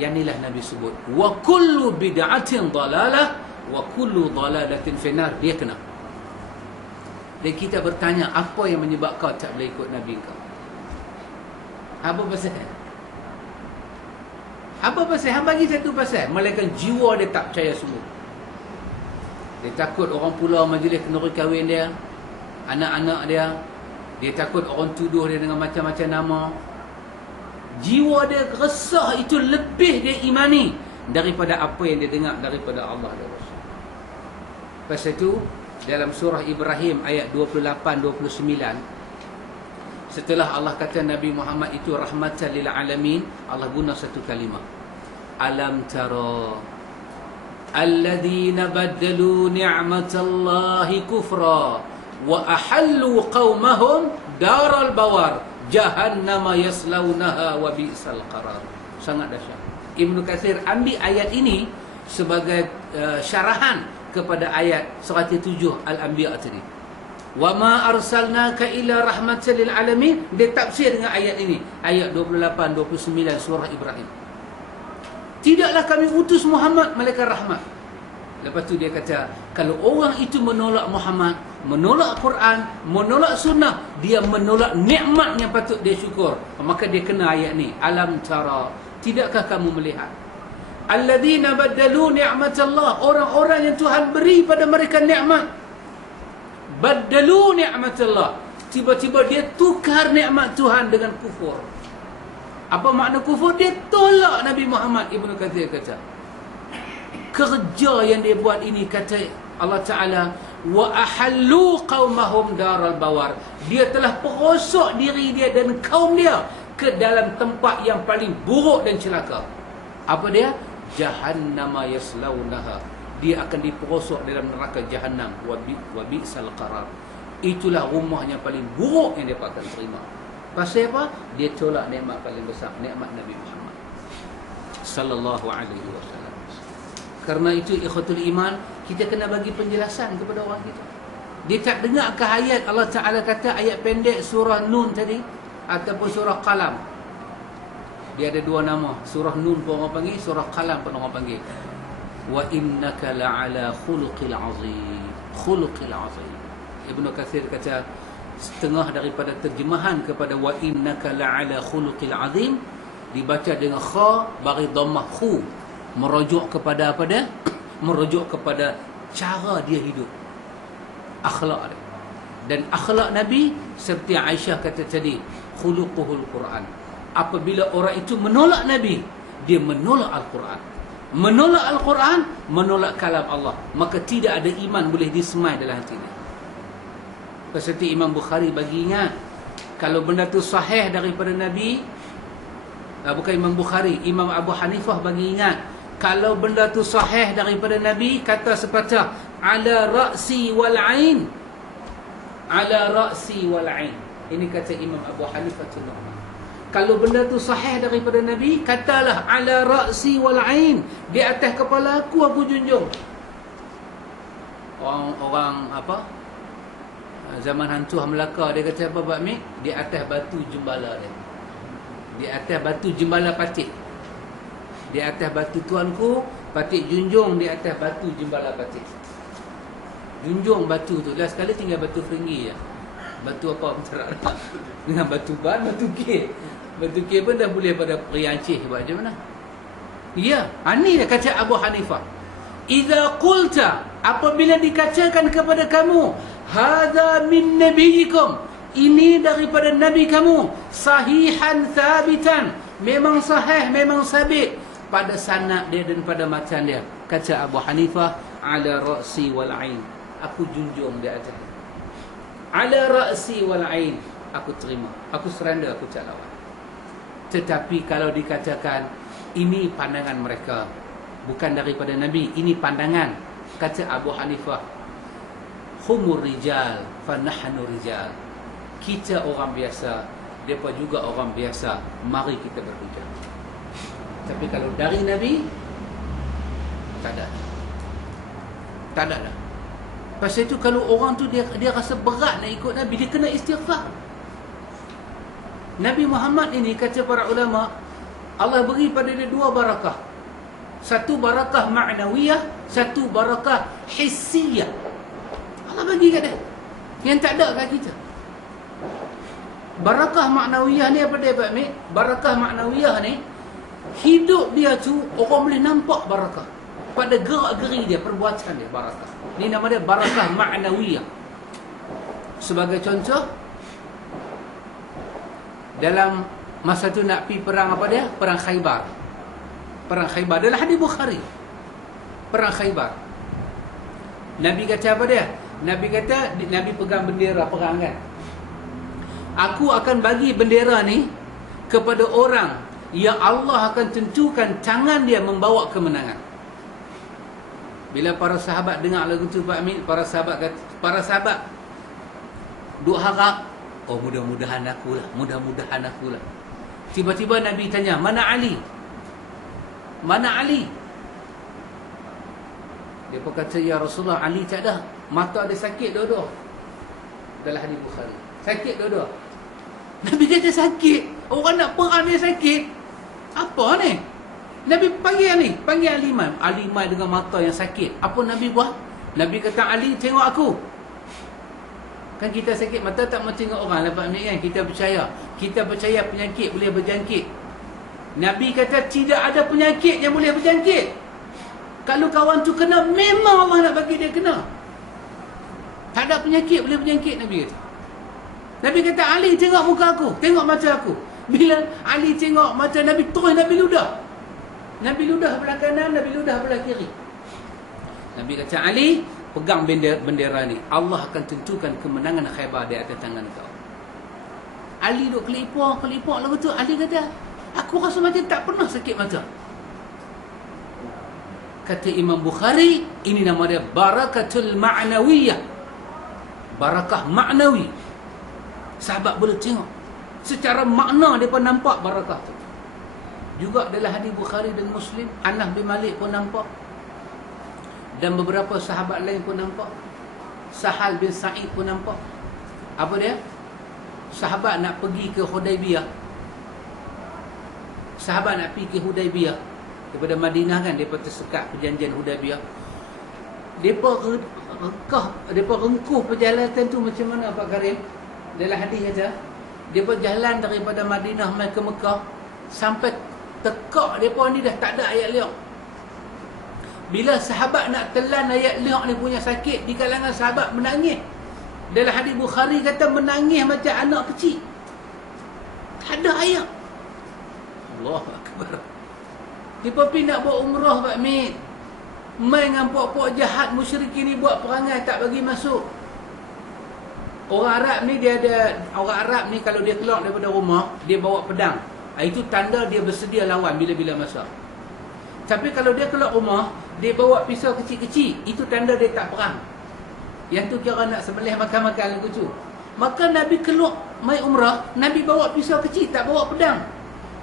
Yang inilah Nabi sebut, wa kullu bid'atin dalalah wa kullu dalalatin finnar. Dia kena. Dan kita bertanya, apa yang menyebab kau tak boleh ikut Nabi kau? Apa pasal? Apa pasal? Hang bagi satu pasal, melainkan jiwa dia tak percaya sungguh. Dia takut orang pulau majlis kenduri kahwin dia, anak-anak dia. Dia takut orang tuduh dia dengan macam-macam nama. Jiwa dia resah itu lebih dia imani daripada apa yang dia dengar daripada Allah dan Rasul. Pasal itu dalam surah Ibrahim ayat 28-29, setelah Allah kata Nabi Muhammad itu rahmatan lil alamin, Allah guna satu kalimah, alam tara alladhina baddalu ni'matallahi kufra wa ahallu qaumahum daral bawar jahannama yaslaunaha wa bi'sal qarar. Sangat dahsyat. Ibnu Katsir ambil ayat ini sebagai syarahan kepada ayat 107 Al-Anbiya tadi. Wa ma arsalnaka illa rahmatan lil alamin. Dia tafsir dengan ayat ini, ayat 28-29 surah Ibrahim. Tidaklah kami utus Muhammad malaikat rahmat. Lepas tu dia kata, kalau orang itu menolak Muhammad, menolak Quran, menolak sunnah, dia menolak nikmat yang patut dia syukur. Maka dia kena ayat ni, alam tara, tidakkah kamu melihat alladzina baddalu ni'matallah, orang-orang yang Tuhan beri pada mereka nikmat. Baddalu ni'matallah, tiba-tiba dia tukar nikmat Tuhan dengan kufur. Apa makna kufur? Dia tolak Nabi Muhammad. Ibnu Katsir kata, kerja yang dia buat ini, kata Allah Ta'ala, wa ahallu qaumahum daral bawar, dia telah perosok diri dia dan kaum dia ke dalam tempat yang paling buruk dan celaka. Apa dia? Jahannama yaslaunaha, dia akan diperosok dalam neraka Jahannam. Wa bi'sal qarar, itulah rumah yang paling buruk yang dia akan terima. Pasal apa? Dia tolak nikmat paling besar, nikmat Nabi Muhammad sallallahu alaihi wasallam. Karena itu ikhwatul iman, kita kena bagi penjelasan kepada orang kita. Dia tak dengar ke ayat Allah Ta'ala kata, ayat pendek surah Nun tadi ataupun surah Qalam. Dia ada dua nama, surah Nun pun orang panggil, surah Qalam pun orang panggil. Wa innaka la'ala khuluqil azim. Khuluqil azim. Ibnu Katsir kata, setengah daripada terjemahan kepada wa innaka la'ala khuluqil azim dibaca dengan kha bagi dhammah khu, merujuk kepada apa dia? Merujuk kepada cara dia hidup, akhlak dia. Dan akhlak Nabi seperti Aisyah kata tadi, khuluquhul Quran. Apabila orang itu menolak Nabi, dia menolak Al-Quran. Menolak Al-Quran, menolak kalam Allah, maka tidak ada iman boleh disemai dalam hatinya. Seperti Imam Bukhari bagi ingat, kalau benda tu sahih daripada Nabi, bukan Imam Bukhari, Imam Abu Hanifah bagi ingat, kalau benda tu sahih daripada Nabi, kata sepatah, ala ra'si wal ain, ala ra'si wal ain. Ini kata Imam Abu Hanifah Nu'man. Kalau benda tu sahih daripada Nabi, katalah ala ra'si wal ain, di atas kepala aku junjung. Orang apa, zaman hantu Melaka, dia kata apa Pak Mik? Di atas batu jembala dia, di atas batu jembala patik, di atas batu tuanku patik junjung, di atas batu jembala patik. Junjung batu tu, last sekali tinggal batu feringgi je. Batu apa menterak dengan batu ban, batu K. Batu K pun dah boleh pada Riancih buat je mana. Ya, ini dia kata Abu Hanifah, idza qulta, apabila dikatakan kepada kamu, hadza min nabiyikum, ini daripada nabi kamu, sahihan thabitan, memang sahih, memang sabit pada sanad dia dan pada matan dia, kata Abu Hanifah, ala ra'si wal ain, aku junjung dia atas, ala ra'si wal ain, aku terima, aku surrender, aku tak lawan. Tetapi kalau dikatakan ini pandangan mereka, bukan daripada Nabi, ini pandangan, kata Abu Hanifah, humur rijal fa nahnu rijal, kita orang biasa, mereka juga orang biasa, mari kita berhujah. Tapi kalau dari Nabi, tak ada, tak ada dah. Pasal itu kalau orang tu dia rasa berat nak ikut Nabi, dia kena istighfar. Nabi Muhammad ini, kata para ulama, Allah beri pada dia dua barakah. Satu barakah ma'nawiyah, satu barakah hissiyah. Allah bagi kat dia, yang tak ada kat kita. Barakah ma'nawiyah ni apa dia Pak Mek? Barakah ma'nawiyah ni, hidup dia tu orang boleh nampak barakah. pada gerak-geri dia, perbuatan dia, barakah. Ini nama dia barakah ma'nawiyah. Sebagai contoh, dalam masa tu nak pergi perang apa dia? Perang Khaybar. Perang Khaybar adalah hadis Bukhari. Perang Khaybar. Nabi kata apa dia? Nabi kata, Nabi pegang bendera perang kan. Aku akan bagi bendera ni kepada orang yang Allah akan tentukan tangan dia membawa kemenangan. Bila para sahabat dengar lagu tu Pak Amin, para sahabat duk harap, oh mudah-mudahan akulah, mudah-mudahan akulah. Tiba-tiba Nabi tanya, mana Ali? Mana Ali? Dia pun kata, ya Rasulullah, Ali tak ada. Mata dia sakit dua-dua. Dalam hadis Bukhari. Sakit dua-dua. Nabi kata sakit. Orang nak perang dia sakit. Apa ni? Nabi panggil ni. Panggil Alimah. Alimah dengan mata yang sakit. Apa Nabi buat? Nabi kata, Ali tengok aku. Kan kita sakit mata tak mau tengok orang. Lepas ni kan kita percaya. Kita percaya penyakit boleh berjangkit. Nabi kata tidak ada penyakit yang boleh berjangkit. Kalau kawan tu kena, memang Allah nak bagi dia kena. Tak ada penyakit boleh berjangkit, Nabi kata. Nabi kata, Ali tengok muka aku, tengok mata aku. Bila Ali tengok mata Nabi, terus Nabi ludah. Nabi ludah belah kanan, Nabi ludah belah kiri. Nabi kata, Ali, pegang bendera ni. Allah akan tentukan kemenangan Khaybar di atas tangan kau. Ali duk kelipar lagu tu. Ali kata, aku rasa macam tak pernah sakit mata. Kata Imam Bukhari, ini nama dia barakatul ma'nawiyah. Barakah ma'nawi. Sahabat boleh tengok secara makna mereka nampak barakah tu. Juga dalam hadis Bukhari dan Muslim, Anas bin Malik pun nampak, dan beberapa sahabat lain pun nampak. Sahal bin Sa'id pun nampak. Apa dia? Sahabat nak pergi ke Hudaibiyah. Sahabat nak pergi ke Hudaibiyah daripada Madinah kan, mereka tersekat perjanjian Hudaibiyah. Mereka rengkuh perjalanan tu macam mana Pak Karim? Dalam hadis kata, mereka jalan daripada Madinah mai ke Mekah, sampai tekak mereka ni dah tak ada ayat liaq. Bila sahabat nak telan ayat liaq ni punya sakit, di kalangan sahabat menangis. Dalam hadis Bukhari kata menangis macam anak kecil. Tak ada ayat. Allahu Akbar. Mereka pergi nak buat umrah Pak Mit. Main dengan puak-puak jahat musyrikin ni buat perangai tak bagi masuk. Orang Arab ni dia ada, orang Arab ni kalau dia keluar daripada rumah, dia bawa pedang. Itu tanda dia bersedia lawan bila-bila masa. Tapi kalau dia keluar rumah, dia bawa pisau kecil-kecil, itu tanda dia tak perang. Yang tu kira nak sembelih makan-makan lagu tu. Maka Nabi keluar mai umrah, Nabi bawa pisau kecil, tak bawa pedang.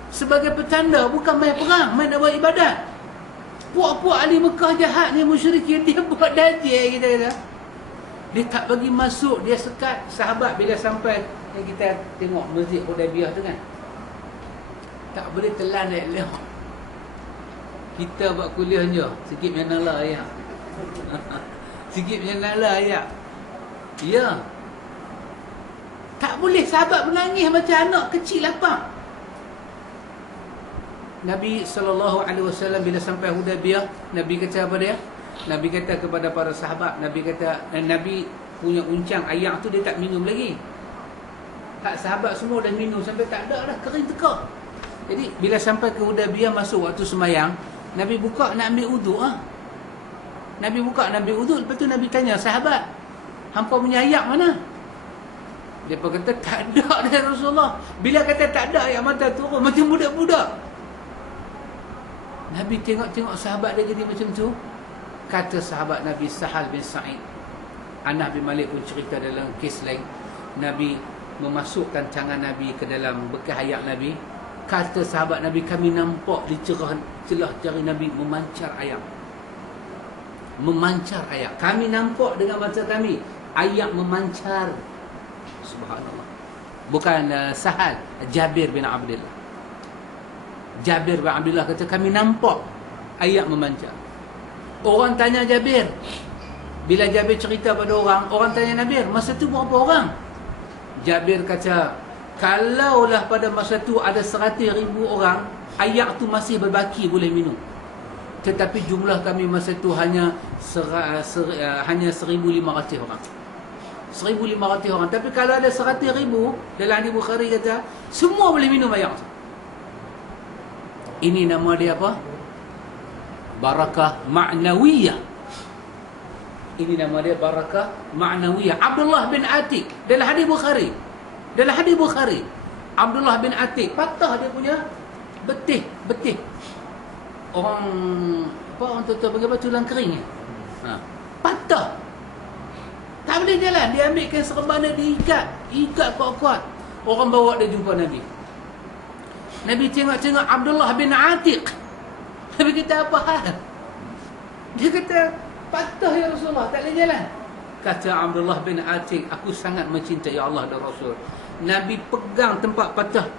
Sebagai petanda, bukan main perang, main nak buat ibadat. Puak-puak ahli Mekah jahat ni, musyrikin, dia buat dajil, kita kata. Dia tak bagi masuk, dia sekat sahabat bila sampai yang kita tengok Masjid Hudaibiyah tu kan. Tak boleh telan ayat. Kita buat kuliah je, sikit macam nala ayat. Sikit macam nala ayat. Ya. Tak boleh sahabat menangis macam anak kecil lapar. Nabi SAW bila sampai Hudaibiyah, Nabi kata apa dia? Nabi kata kepada para sahabat, Nabi kata, Nabi punya uncang ayak tu dia tak minum lagi. Tak, sahabat semua dah minum sampai tak ada dah, kering tekak. Jadi bila sampai ke Hudaibiyah, masuk waktu semayang, Nabi buka nak ambil uduk ah. Nabi buka nak ambil uduk, lepas tu Nabi tanya sahabat, hampa punya ayak mana? Dia pun kata tak ada dah Rasulullah. Bila kata tak ada, ayak mata turun macam budak-budak. Nabi tengok-tengok sahabat dia jadi macam tu. Kata sahabat Nabi Sahal bin Sa'id, Anas bin Malik pun cerita dalam kes lain, Nabi memasukkan tangan Nabi ke dalam bekas ayak Nabi. Kata sahabat Nabi, kami nampak di celah jari Nabi memancar ayak. Memancar ayak. Kami nampak dengan mata kami ayak memancar. Subhanallah. Bukan Sahal, Jabir bin Abdullah. Jabir bin Abdullah kata kami nampak ayak memancar. Orang tanya Jabir. Bila Jabir cerita pada orang, orang tanya Nabi, masa tu berapa orang? Jabir kata, kalaulah pada masa tu ada 100,000 orang, ayak tu masih berbaki boleh minum. tetapi jumlah kami masa tu hanya 1,500 orang. 1,500 orang. Tapi kalau ada 100,000, dalam hadis Bukhari kata, semua boleh minum air. Ini nama dia apa? Barakah ma'nawiyah. Ini nama dia barakah ma'nawiyah. Abdullah bin Atiq dalam hadis Bukhari. Dalam hadis Bukhari, Abdullah bin Atiq patah dia punya betih. Orang tu bagi apa, tulang kering ya? Patah. Tak boleh jalan. Dia ambilkan serban dia, ikat kuat-kuat. Orang bawa dia jumpa Nabi. Nabi tengok Abdullah bin Atiq. Nabi kata, apa hal? Dia kata, patah ya Rasulullah, tak boleh jalan. Kata Abdullah bin Atiq, aku sangat mencintai Allah dan Rasul. Nabi pegang tempat patah.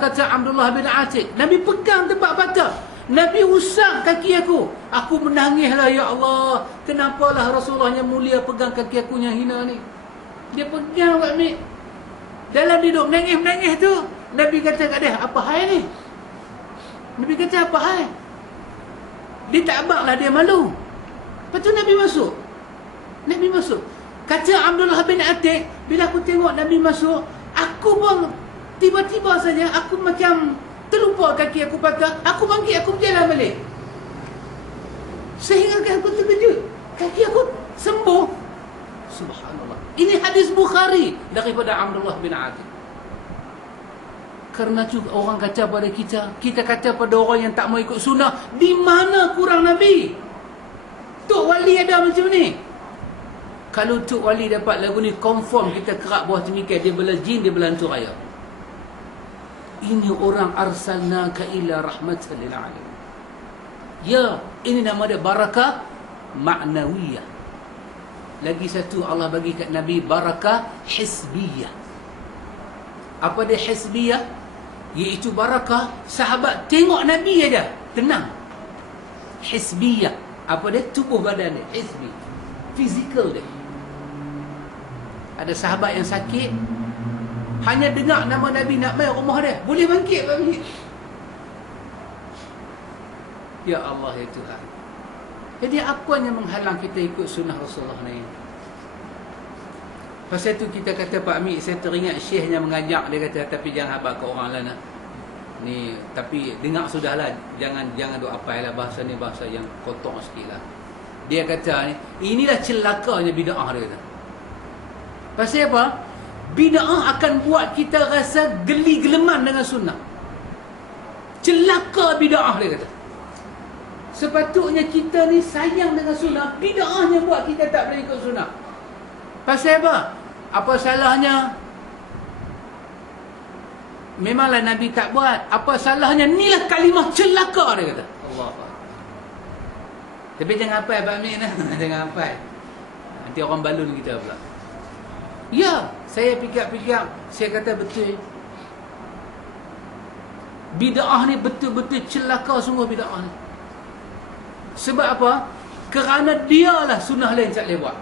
Kata Abdullah bin Atiq. Nabi pegang tempat patah. Nabi usap kaki aku. Aku menangislah, ya Allah. Kenapalah Rasulullah yang mulia pegang kaki aku yang hina ni. Dia pegang kat Mik. Dalam duduk menangis tu, Nabi kata kat dia, apa hal ni? Nabi kata, apa hal? Dia tak abaklah, dia malu. Lepas tu Nabi masuk. Kata Abdullah bin Atiq, bila aku tengok Nabi masuk, aku pun tiba-tiba saja aku macam terlupa kaki aku patah. Aku bangkit, aku berjalan balik. Sehingga aku terkejut, kaki aku sembuh. Subhanallah. Ini hadis Bukhari daripada Abdullah bin Atiq. Karena juga orang kata pada kita kata pada orang yang tak mau ikut sunnah, di mana kurang Nabi? Tok Wali ada macam ni. Kalau Tok Wali dapat lagu ni, confirm kita kerak bawah cemikir, dia bela jin, dia bela hantu raya. Ini orang arsalnaka ila rahmatan lil alamin. Ya, ini nama dia barakah ma'nawiyah. Lagi satu Allah bagi kat Nabi barakah hisbiyah. Apa dia hisbiyah? Iaitu barakah sahabat tengok Nabi aja tenang. Hisbiyah. Apa dia? Tubuh badan dia, hisbi. Fizikal dia. Ada sahabat yang sakit, hanya dengar nama Nabi nak mai rumah dia, boleh bangkit. Ya Allah, ya Tuhan. Jadi apa yang menghalang kita ikut sunnah Rasulullah ni? Pasal tu kita kata, Pak Amir, saya teringat syekhnya mengajak, dia kata, tapi jangan habaq ke orang lain ni, tapi dengar sudahlah, jangan duk apa lah bahasa ni, bahasa yang kotor sikit lah. Dia kata ni, inilah celakanya bid'ah, dia kata. Pasal apa? Bid'ah akan buat kita rasa geli-geleman dengan sunnah. Celaka bid'ah, dia kata. Sepatutnya kita ni sayang dengan sunnah, bid'ahnya buat kita tak boleh ikut sunnah. Pasal apa? Apa salahnya? Memanglah Nabi tak buat. Apa salahnya? Inilah kalimah celaka, dia kata. Allah. Tapi jangan hafal, Pak Amir. Jangan hafal. Nanti orang balun kita pula. Ya, saya fikir-fikir, saya kata betul. Bid'ah ni betul-betul celaka sungguh bid'ah ni. Sebab apa? Kerana dialah sunnah lain tak boleh buat.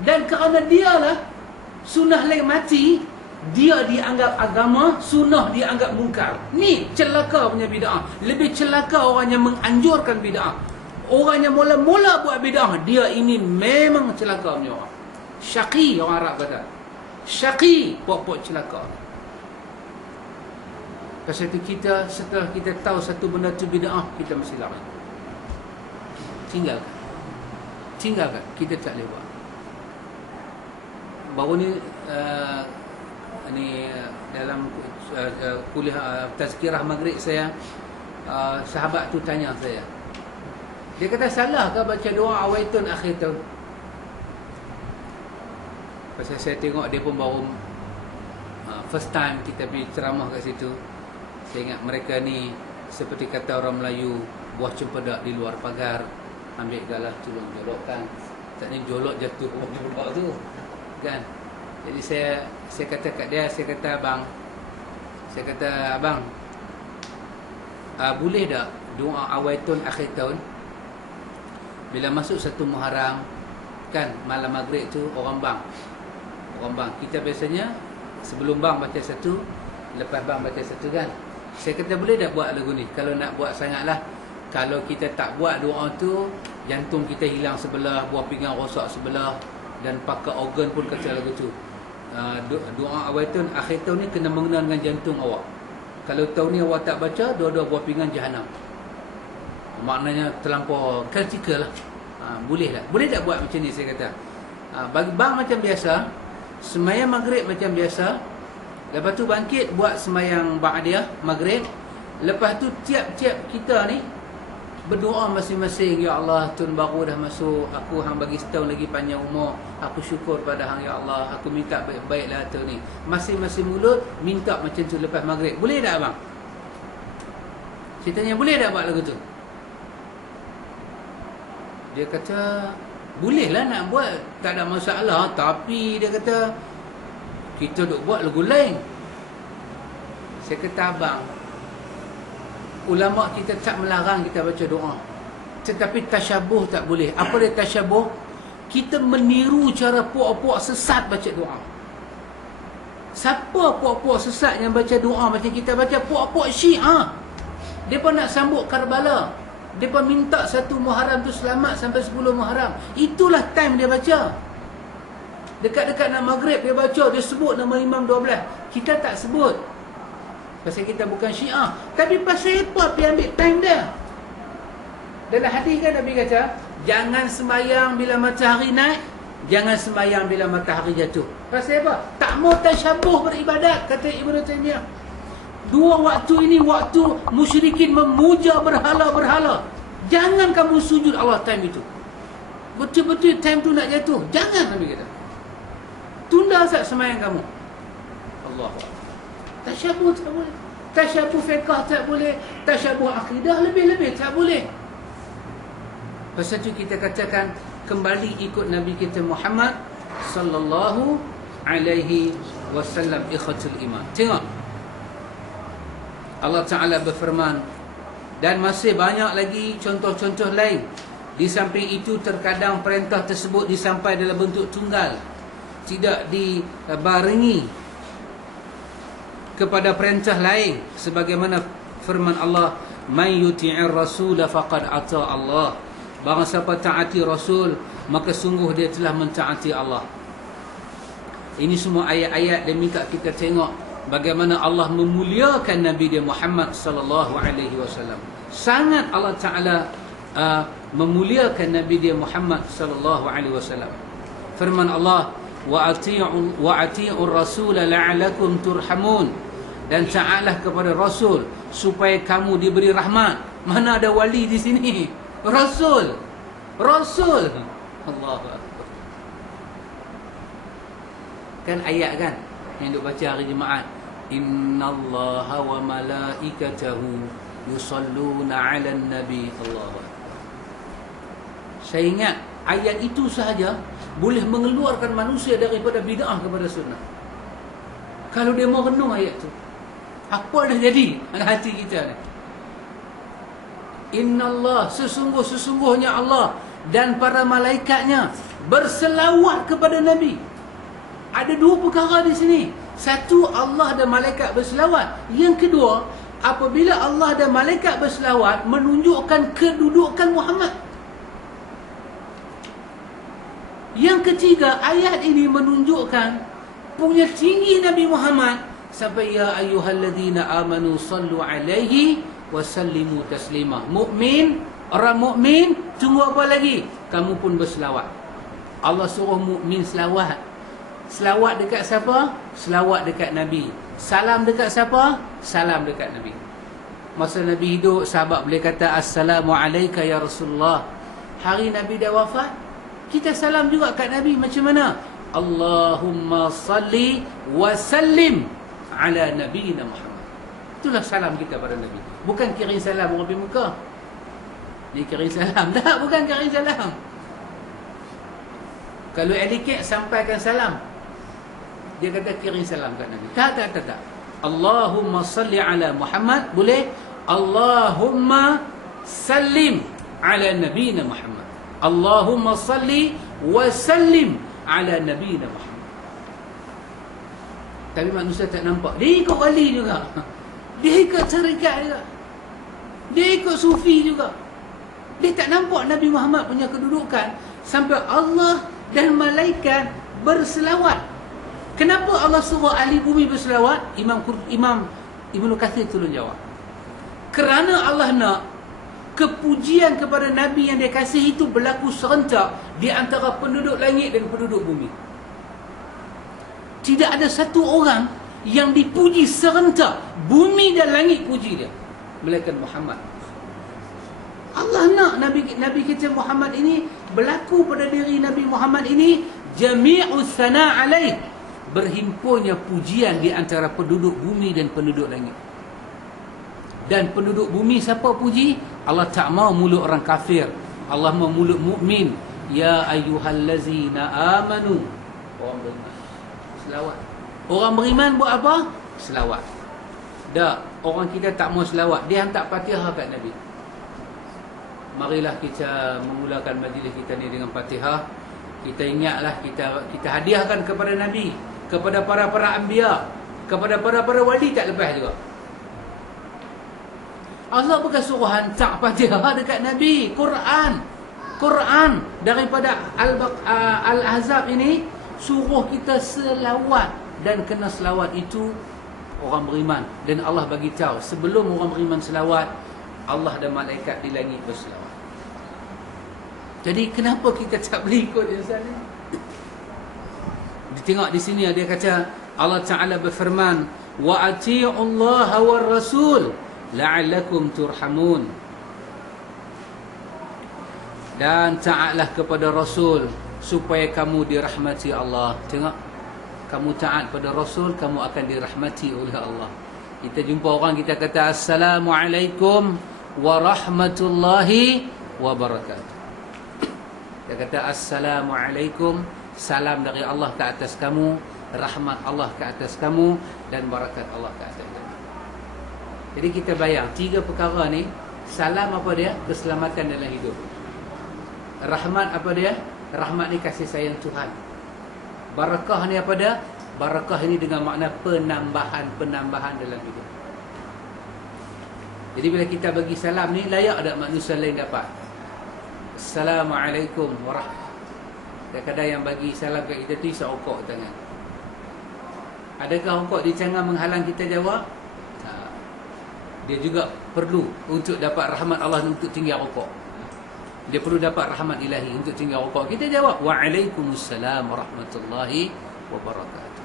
Dan kerana dialah sunnah lain mati, dia dianggap agama, sunnah dianggap mungkar. Ni celaka punya bid'ah. Lebih celaka orang yang menganjurkan bid'ah. Orang yang mula-mula buat bid'ah, dia ini memang celaka punya orang. Syaqi, orang Arab kata. Syaqi, buat-buat celaka. Pasal itu kita, setelah kita tahu satu benda tu bid'ah, kita mesti larang. Tinggalkan. Kita tak boleh buat. Baru ni dalam kuliah tazkirah maghrib saya, sahabat tu tanya saya. Dia kata, salah ke baca doa awaitun akhir tahun? Pasal saya tengok dia pun baru first time kita pergi ceramah kat situ. Saya ingat mereka ni seperti kata orang Melayu, buah cempedak di luar pagar, ambil galah tolong jolokkan. Taknya jolok jatuh buah cempedak tu, kan? Jadi saya kata kat dia, saya kata abang, boleh tak doa awaitun akhir tahun bila masuk satu Muharram, kan malam maghrib tu orang bang, kita biasanya sebelum bang baca satu, lepas bang baca satu, kan. Saya kata boleh tak buat lagu ni? Kalau nak buat sangatlah. Kalau kita tak buat doa tu, jantung kita hilang sebelah, buah pinggang rosak sebelah, dan pakar organ pun kata lagu tu. Doa awal tahun, akhir tahun ni kena mengenal dengan jantung awak. Kalau tahun ni awak tak baca, dua-dua buah pinggang jahanam. Maknanya terlampau kritikal lah. Boleh lah. Boleh tak buat macam ni, saya kata. Bagi bang macam biasa, semayang maghrib macam biasa. Lepas tu bangkit buat semayang ba'diyah maghrib. Lepas tu tiap-tiap kita ni berdoa masing-masing. Ya Allah, tahun baru dah masuk, aku hang bagi setahun lagi panjang umur, aku syukur pada hang ya Allah, aku minta baik-baiklah tahun ni. Masing-masing mulut minta macam tu lepas maghrib. Boleh tak abang? Saya tanya, boleh tak buat lagu tu? Dia kata boleh lah nak buat, tak ada masalah. Tapi dia kata kita duk buat lagu lain. Saya kata, abang, ulama kita tak melarang kita baca doa, tetapi tasyabuh tak boleh. Apa dia tasyabuh? Kita meniru cara puak-puak sesat baca doa. Siapa puak-puak sesat yang baca doa macam kita baca? Puak-puak Syiah. Mereka nak sambut Karbala. Mereka minta 1 Muharram tu selamat sampai 10 Muharram. Itulah time dia baca. Dekat-dekat nak maghrib dia baca, dia sebut nama Imam 12. Kita tak sebut. Pasal kita bukan Syiah. Tapi pasal apa pergi ambil time dia? Dalam hadis kan Nabi kata, jangan sembahyang bila matahari naik, jangan sembahyang bila matahari jatuh. Pasal apa? Tak mau tasyabuh beribadat, kata Ibnu Taimiyah. 2 waktu ini waktu musyrikin memuja berhala-berhala. Jangan kamu sujud Allah time itu. Betul-betul time tu nak jatuh, jangan, Nabi kata. Tunda saat sembahyang kamu. Allah. Tasyabuh tak boleh. Tasyabuh fiqah tak boleh. Tasyabuh akidah lebih-lebih tak boleh. Pasal tu kita katakan kembali ikut Nabi kita Muhammad sallallahu alaihi wasallam, ikhwatul iman. Tengok. Allah Ta'ala berfirman, dan masih banyak lagi contoh-contoh lain. Di samping itu terkadang perintah tersebut disampaikan dalam bentuk tunggal, tidak dibarengi kepada perintah lain, sebagaimana firman Allah, man yuti'ir rasul faqad ata Allah. Barang siapa taati Rasul, maka sungguh dia telah mentaati Allah. Ini semua ayat-ayat yang minta kita tengok bagaimana Allah memuliakan Nabi dia Muhammad sallallahu alaihi wasallam. Sangat Allah Taala memuliakan Nabi dia Muhammad sallallahu alaihi wasallam. Firman Allah, wa ati'ur rasul la'allakum turhamun. Dan taatlah kepada Rasul supaya kamu diberi rahmat. Mana ada wali di sini? Rasul. Rasul. Allahu Akbar. Kan ayat kan yang duk baca hari Jumaat. Innallaha wa malaikatahu yusalluna 'alan nabi. Allahu Akbar. Saya ingat ayat itu sahaja boleh mengeluarkan manusia daripada bid'ah kepada sunnah. Kalau dia mau renung ayat tu, apa dah jadi dalam hati kita ni? Innallah, sesungguhnya Allah dan para malaikatnya berselawat kepada Nabi. Ada 2 perkara di sini. Satu, Allah dan malaikat berselawat. Yang kedua, apabila Allah dan malaikat berselawat, menunjukkan kedudukan Muhammad. Yang ketiga, ayat ini menunjukkan punya tinggi Nabi Muhammad. Sampai ya ayyuhalladzina amanu sallu alaihi wa sallimu taslima. Mukmin, orang mukmin, tunggu apa lagi? Kamu pun berselawat. Allah suruh mukmin selawat. Selawat dekat siapa? Selawat dekat Nabi. Salam dekat siapa? Salam dekat Nabi. Masa Nabi hidup, sahabat boleh kata assalamu alayka ya Rasulullah. Hari Nabi dah wafat, kita salam juga kat Nabi. Macam mana? Allahumma salli wa sallim ala nabiyina Muhammad. Itulah salam kita pada Nabi. Bukan kirim salam orang pergi muka. Dia kirim salam. Tak, bukan kirim salam. Kalau etiket sampaikan salam, dia kata kirim salam kat Nabi. Tak. Allahumma salli ala Muhammad. Boleh? Allahumma sallim ala nabiyina Muhammad. Allahumma salli wa sallim ala nabiyina Muhammad. Tapi manusia tak nampak. Dia ikut wali juga. Dia ikut syarikat juga. Dia ikut sufi juga. Dia tak nampak Nabi Muhammad punya kedudukan sampai Allah dan malaikat berselawat. Kenapa Allah suruh ahli bumi berselawat? Imam Ibnu Katsir tolong jawab. Kerana Allah nak kepujian kepada Nabi yang dia kasih itu berlaku serentak di antara penduduk langit dan penduduk bumi. Tidak ada satu orang yang dipuji serentak, bumi dan langit puji dia, melainkan Muhammad. Allah nak Nabi kita Muhammad ini berlaku pada diri Nabi Muhammad ini jami'us sana' alaih, berhimpunnya pujian di antara penduduk bumi dan penduduk langit. Dan penduduk bumi siapa puji? Allah tak mau mulut orang kafir, Allah mau mulut mukmin. Ya ayyuhallazina amanu, orang beriman selawat. Orang beriman buat apa? Selawat. Dak, orang kita tak mau selawat, dia hantar Fatihah kat Nabi. Marilah kita memulakan majlis kita ni dengan Fatihah. Kita ingatlah, kita hadiahkan kepada Nabi, kepada para anbiya, kepada para wali tak lepas juga. Allah bukan suruh hantar Fatihah dekat Nabi. Quran daripada Al-Ahzab ini suruh kita selawat, dan kena selawat itu orang beriman. Dan Allah bagi tahu sebelum orang beriman selawat, Allah dan malaikat di langit berselawat. Jadi kenapa kita tak boleh ikut insan ni? Ditengok di sini dia kata Allah Taala berfirman, wa ati'ullaha war rasul la'allakum turhamun. Dan taatlah kepada Rasul supaya kamu dirahmati Allah. Tengok, kamu taat pada Rasul, kamu akan dirahmati oleh Allah. Kita jumpa orang, kita kata Assalamualaikum warahmatullahi wabarakatuh. Kita kata Assalamualaikum, salam dari Allah ke atas kamu, rahmat Allah ke atas kamu, dan barakat Allah ke atas kamu. Jadi kita bayang tiga perkara ni. Salam apa dia? Keselamatan dalam hidup. Rahmat apa dia? Rahmat ni kasih sayang Tuhan. Barakah ni apa dia? Barakah ini dengan makna penambahan dalam hidup. Jadi bila kita bagi salam ni, layak ada manusia lain dapat. Assalamualaikum warahmatullahi. Kadang-kadang yang bagi salam kat kita tu isap rokok tangan. Adakah rokok di tangan menghalang kita jawab? Dia juga perlu untuk dapat rahmat Allah untuk tinggal rokok. Dia perlu dapat rahmat ilahi untuk tinggal rokok. Kita jawab Waalaikumsalam warahmatullahi wabarakatuh.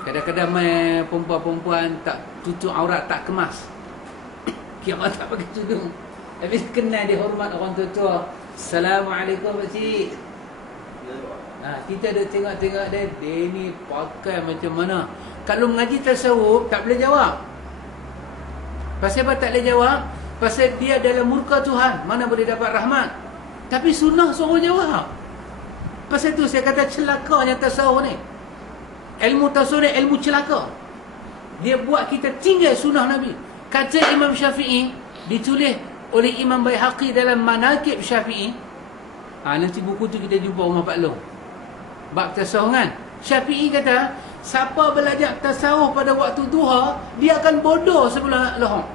Kadang-kadang perempuan-perempuan tak tutup aurat, tak kemas. Kiamat tak pakai tudung. Habis kenal dia hormat orang tua-tua. Assalamualaikum pakcik. Kita dah tengok-tengok dia ni pakai macam mana. Kalau mengaji tasawuf tak boleh jawab. Pasal apa tak boleh jawab? Pasal dia dalam murka Tuhan, mana boleh dapat rahmat. Tapi sunnah suruh jawab. Pasal tu saya kata celakanya tasawuf ni. Ilmu tasawuf ni ilmu celaka. Dia buat kita tinggal sunnah Nabi. Kata Imam Syafi'i, ditulis oleh Imam Baihaqi dalam Manaqib Syafi'i. Nanti buku tu kita jumpa rumah Pak Long. Bab tasawuf kan. Syafi'i kata, siapa belajar tasawuf pada waktu duha, dia akan bodoh sebelum lohong.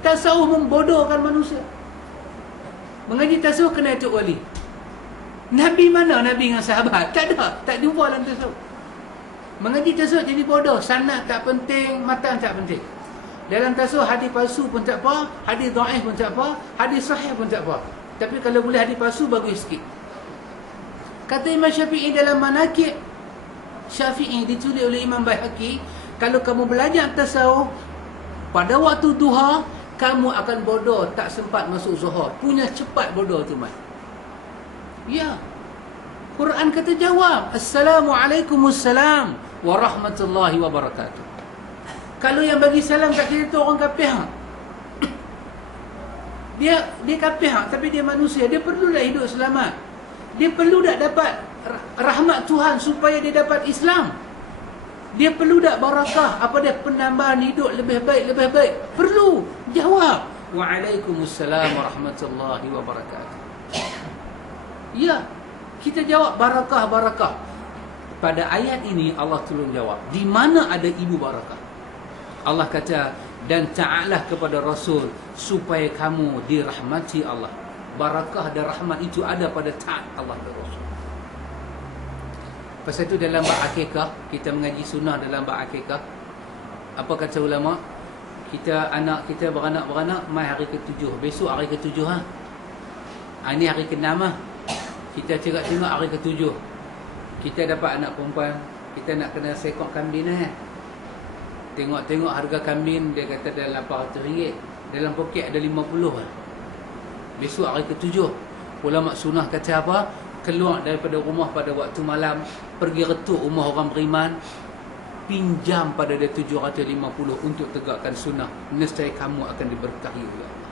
Tasawuf membodohkan manusia. Mengaji tasawuf kena etuk wali. Nabi mana Nabi dengan sahabat? Tak ada. Tak jumpa dalam tasawuf. Mengaji tasawuf jadi bodoh. Sanad tak penting, matan tak penting. Dalam tasawuf hadis palsu pun tak apa, hadis dhaif pun tak apa, hadis sahih pun tak apa. Tapi kalau boleh hadis palsu, bagus sikit. Kata Imam Syafi'i dalam Manaqib Syafi'i, ditulis oleh Imam Baihaqi, kalau kamu belajar tasawuf pada waktu duha, kamu akan bodoh, tak sempat masuk zuhur. Punya cepat bodoh tu mat. Ya. Quran kata jawab, Assalamualaikumussalam warahmatullahi wabarakatuh. Kalau yang bagi salam kat kita tu orang kafir. Dia kafir, tapi dia manusia. Dia perlulah hidup selamat. Dia perlu tak dapat rahmat Tuhan supaya dia dapat Islam. Dia perlu tak barakah, apa dia penambahan hidup lebih baik. Perlu. Jawab. Waalaikumsalam warahmatullahi wabarakatuh. Ya. Kita jawab barakah. Pada ayat ini Allah tolong jawab. Di mana ada ibu barakah? Allah kata, dan taatlah kepada Rasul supaya kamu dirahmati Allah. Barakah dan rahmat itu ada pada taat Allah dan Rasul. Pasal itu dalam bab akikah, kita mengaji sunnah dalam bab akikah. Apa kata ulama? Kita anak kita beranak-beranak mai hari ke-7, besok hari ke-7 ha. Ini hari ke-6 ha. Kita tengok hari ke-7. Kita dapat anak perempuan, kita nak kena sekok kambing ha. Tengok-tengok harga kambing dia kata dalam RM800, dalam poket ada 50 ha. Besok hari ke-7. Ulama sunnah kata apa? Keluar daripada rumah pada waktu malam, pergi retuk rumah orang beriman, pinjam pada dia 750 untuk tegakkan sunnah. Nescaya kamu akan diberkahi oleh Allah.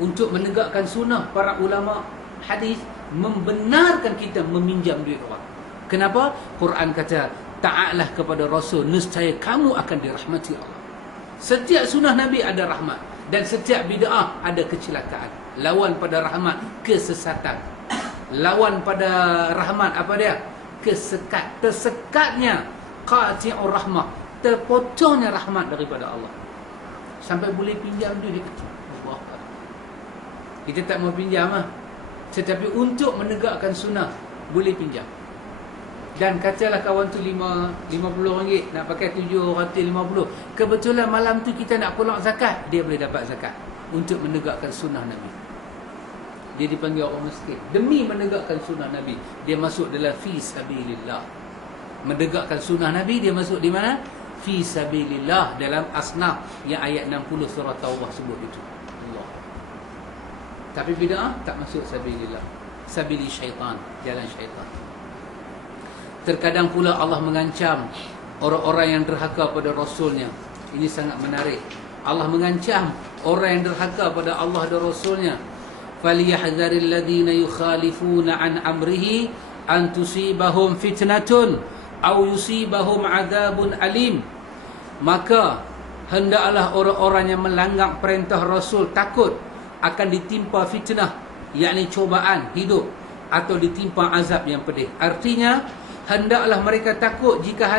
Untuk menegakkan sunnah, para ulama hadis membenarkan kita meminjam duit orang. Kenapa? Quran kata, taatlah kepada Rasul, nescaya kamu akan dirahmati Allah. Setiap sunnah Nabi ada rahmat, dan setiap bid'ah ada kecelakaan. Lawan pada rahmat, kesesatan. Lawan pada rahmat apa dia? Kesekat. Tersekatnya qati'ur rahmah, terpotongnya rahmat daripada Allah. Sampai boleh pinjam duit Allah. Kita tak mau pinjam lah. Tetapi untuk menegakkan sunnah boleh pinjam. Dan katalah kawan tu RM50 nak pakai RM750. Kebetulan malam tu kita nak keluar zakat, dia boleh dapat zakat untuk menegakkan sunnah Nabi. Dia dipanggil orang miskin demi menegakkan sunnah Nabi. Dia masuk dalam fi sabilillah. Menegakkan sunnah Nabi, dia masuk di mana? Fi sabilillah, dalam Asnaf yang ayat 60 surah Taubah sebut itu. Allah. Tapi bid'ah tak masuk sabilillah. Sabili syaitan, jalan syaitan. Terkadang pula Allah mengancam orang-orang yang derhaka pada Rasulnya. Ini sangat menarik. Allah mengancam orang yang derhaka pada Allah dan Rasulnya. فَلْيَحْذَرِ الَّذِينَ يُخَالِفُونَ عَنْ أَمْرِهِ أَنْ تُصِيبَهُمْ فِتْنَةٌ أَوْ يُصِيبَهُمْ عَذَابٌ أَلِيمٌ. Maka hendaklah orang-orang yang melanggar perintah Rasul takut akan ditimpa fitnah, yakni cobaan hidup, atau ditimpa azab yang pedih. Artinya, hendaklah mereka takut jika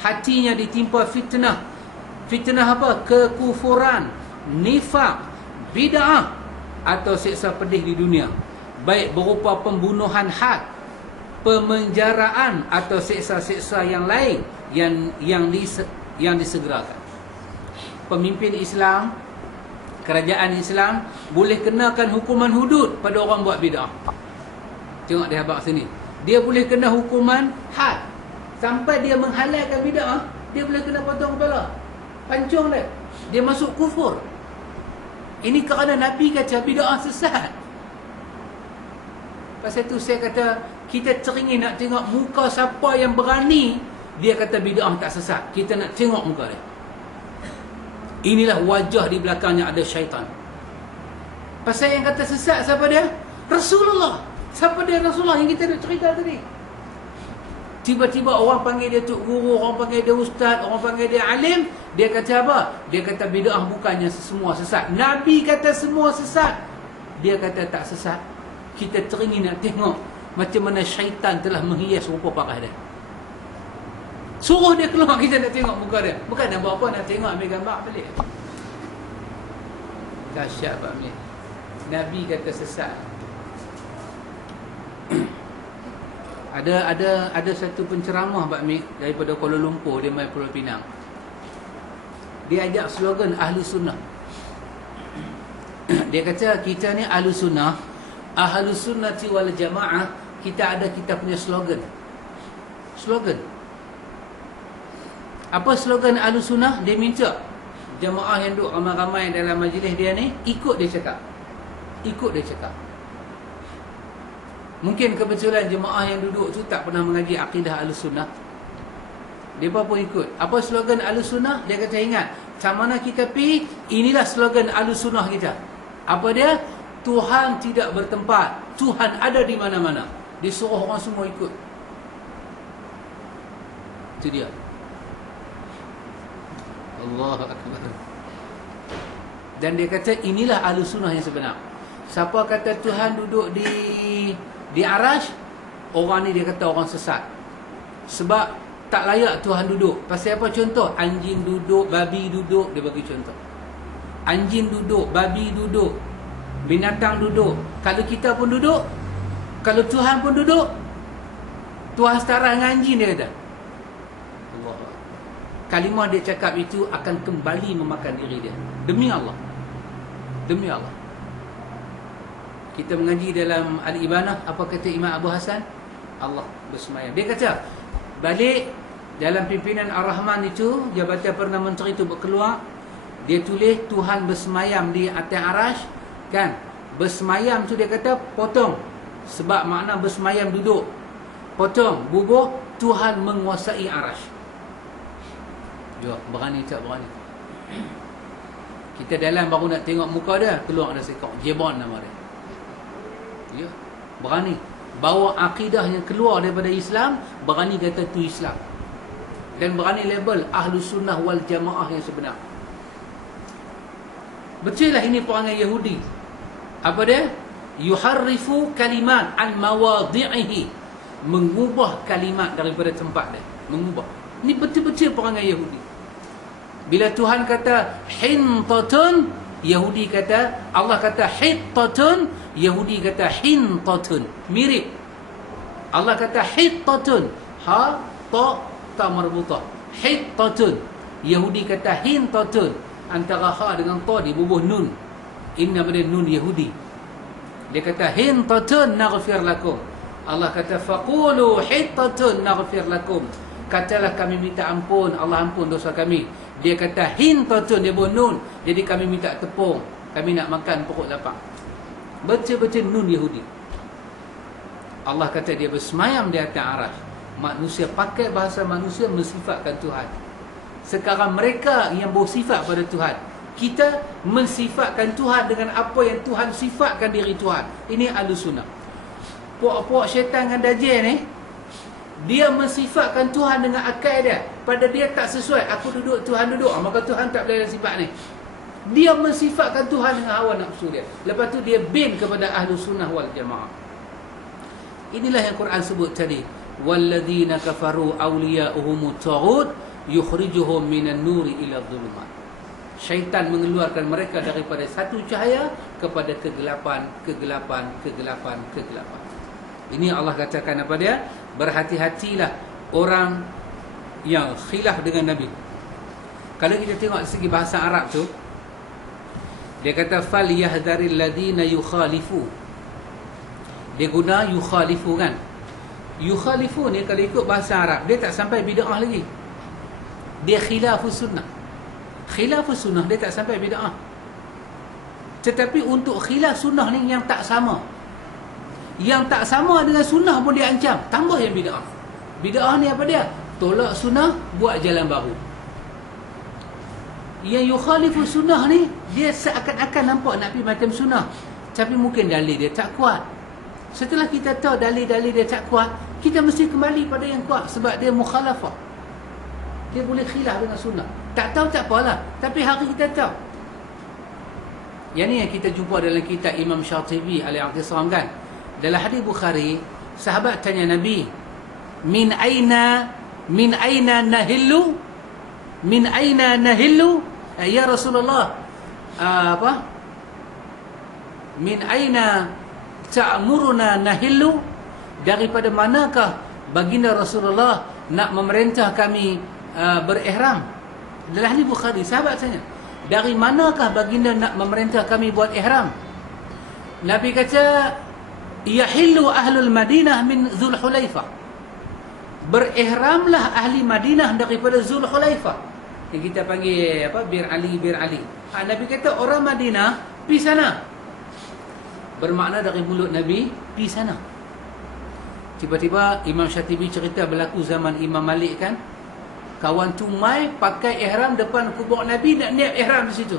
hatinya ditimpa fitnah. Fitnah apa? Kekufuran, nifak, bid'ah, atau siksa pedih di dunia, baik berupa pembunuhan had, pemenjaraan, atau siksa-siksa yang lain yang disegerakan. Pemimpin Islam, kerajaan Islam boleh kenakan hukuman hudud pada orang buat bid'ah. Tengok dia abang sini, dia boleh kena hukuman had. Sampai dia menghalalkan bid'ah, dia boleh kena potong kepala, pancung dia masuk kufur. Ini kerana Nabi kata bid'ah sesat. Pasal tu saya kata, kita teringin nak tengok muka siapa yang berani dia kata bid'ah tak sesat. Kita nak tengok muka dia. Inilah wajah di belakangnya ada syaitan. Pasal yang kata sesat siapa dia? Rasulullah. Siapa dia Rasulullah yang kita nak cerita tadi? Tiba-tiba orang panggil dia tok guru, orang panggil dia ustaz, orang panggil dia alim. Dia kata apa? Dia kata bid'ah bukannya semua sesat. Nabi kata semua sesat, dia kata tak sesat. Kita teringin nak tengok macam mana syaitan telah menghias rupa pakai dia. Suruh dia keluar, kita nak tengok muka dia. Bukan nak buat apa, nak tengok ambil gambar balik. Dahsyat Pak Amir. Nabi kata sesat. Ada satu penceramah Pak Mik daripada Kuala Lumpur, dia mai Pulau Pinang. Dia ajak slogan Ahli Sunnah. Dia kata kita ni Ahli Sunnah, Ahli Sunnati wal Jamaah, kita punya slogan. Slogan. Apa slogan Ahli Sunnah? Dia minta jamaah yang duduk ramai-ramai dalam majlis dia ni ikut dia cakap. Ikut dia cakap. Mungkin kebetulan jemaah yang duduk tu tak pernah mengaji akidah Ahlussunnah. Dia pun ikut. Apa slogan Ahlussunnah? Dia kata ingat, macam mana kita pergi, inilah slogan Ahlussunnah kita. Apa dia? Tuhan tidak bertempat, Tuhan ada di mana-mana. Dia suruh orang semua ikut. Itu dia. Allahu Akbar. Dan dia kata inilah Ahlussunnah yang sebenar. Siapa kata Tuhan duduk di Arash, orang ni dia kata orang sesat. Sebab tak layak Tuhan duduk. Pasal apa contoh? Anjing duduk, babi duduk, dia bagi contoh. Anjing duduk, babi duduk, binatang duduk. Kalau kita pun duduk, kalau Tuhan pun duduk, Tuhan setara dengan anjing, dia kata. Allah. Kalimah dia cakap itu akan kembali memakan diri dia. Demi Allah. Demi Allah. Kita mengaji dalam Al-Ibanah, apa kata Imam Abu Hasan? Allah bersemayam. Dia kata, balik dalam pimpinan Ar-Rahman itu, Jabatan Perdana Menteri itu berkeluar, dia tulis Tuhan bersemayam di atas arash, kan? Bersemayam tu dia kata potong, sebab makna bersemayam duduk. Potong, bubuh, Tuhan menguasai arash. Jom, berani tak berani? Kita dalam baru nak tengok muka dia, keluar ada sekok Jebon nama dia. Ya, berani bawa akidah yang keluar daripada Islam, berani kata tu Islam, dan berani label Ahlus Sunnah wal Jamaah yang sebenar. Betul lah ini perangai Yahudi. Apa dia? Yuharrifu kalimat an mawadhi'ihi, mengubah kalimat daripada tempat dia, mengubah. Ini betul-betul perangai Yahudi. Bila Tuhan kata hintatun, Yahudi kata, Allah kata hittatun, Yahudi kata hintatun. Mirip. Allah kata hittatun, ha, ta marbutah. Hittatun. Yahudi kata hintatun. Antara ha dengan ta dibubuh nun. Ini nama dia nun Yahudi. Dia kata hintatun naghfir lakum. Allah kata faqulu hittatun naghfir lakum. Katalah kami minta ampun, Allah ampun dosa kami. Dia kata hintatun, dia buat nun. Jadi kami minta tepung, kami nak makan pokok lapang. Betul-betul nun Yahudi. Allah kata dia bersemayam di atas arash. Manusia pakai bahasa manusia mensifatkan Tuhan. Sekarang mereka yang bersifat pada Tuhan, kita mensifatkan Tuhan dengan apa yang Tuhan sifatkan diri Tuhan. Ini Ahlus Sunnah. Puak-puak syaitan dengan dajjal ni, dia mensifatkan Tuhan dengan akal dia. Pada dia tak sesuai. Aku duduk, Tuhan duduk, maka Tuhan tak boleh sifat ni. Dia mensifatkan Tuhan dengan hawa nafsu dia. Lepas tu dia bin kepada Ahlus Sunnah wal Jamaah. Inilah yang Quran sebut tadi. Walladzina kafaru awliya'uhumut taghut yukhrijuhum minan nuri ila dhulumat. Syaitan mengeluarkan mereka daripada satu cahaya kepada kegelapan, kegelapan, kegelapan, kegelapan. Ini Allah katakan apa dia? Berhati-hatilah orang yang khilaf dengan Nabi. Kalau kita tengok segi bahasa Arab tu, dia kata fal yahdharil ladina yukhalifu. Dia guna yukhalifu kan. Yukhalifu ni kalau ikut bahasa Arab, dia tak sampai bid'ah lagi. Dia khilafus sunnah. Khilafus sunnah dia tak sampai bid'ah. Tetapi untuk khilaf sunnah ni yang tak sama, yang tak sama dengan sunnah pun dia ancam, tambah yang bid'ah. Bid'ah ni apa dia? Tolak sunnah, buat jalan baru. Yang yukhalifu sunnah ni, dia seakan-akan nampak nak pergi macam sunnah, tapi mungkin dalil dia tak kuat. Setelah kita tahu dalil-dalil dia tak kuat, kita mesti kembali pada yang kuat, sebab dia mukhalafah. Dia boleh khilaf dengan sunnah. Tak tahu tak apalah, tapi hari kita tahu. Yang ni yang kita jumpa dalam kitab Imam Syatibi Al-I'tisam kan. Dalam hadis Bukhari, sahabat tanya Nabi, min aina nahillu? Min aina nahillu? Ya Rasulullah, apa? Min aina ta'muruna nahillu? Daripada manakah baginda Rasulullah nak memerintah kami berihram? Dalam hadis Bukhari, sahabat tanya, dari manakah baginda nak memerintah kami buat ihram? Nabi kata, yahillu ahlul Madinah min Zulhulaifah. Berihramlah ahli Madinah daripada Zulhulaifah. Yang kita panggil apa? Bir Ali. Nabi kata orang Madinah pergi sana. Bermakna dari mulut Nabi pergi sana. Tiba-tiba Imam Syatibi cerita berlaku zaman Imam Malik kan. Kawan tumai pakai ihram depan kubur Nabi, nak niat ihram di situ.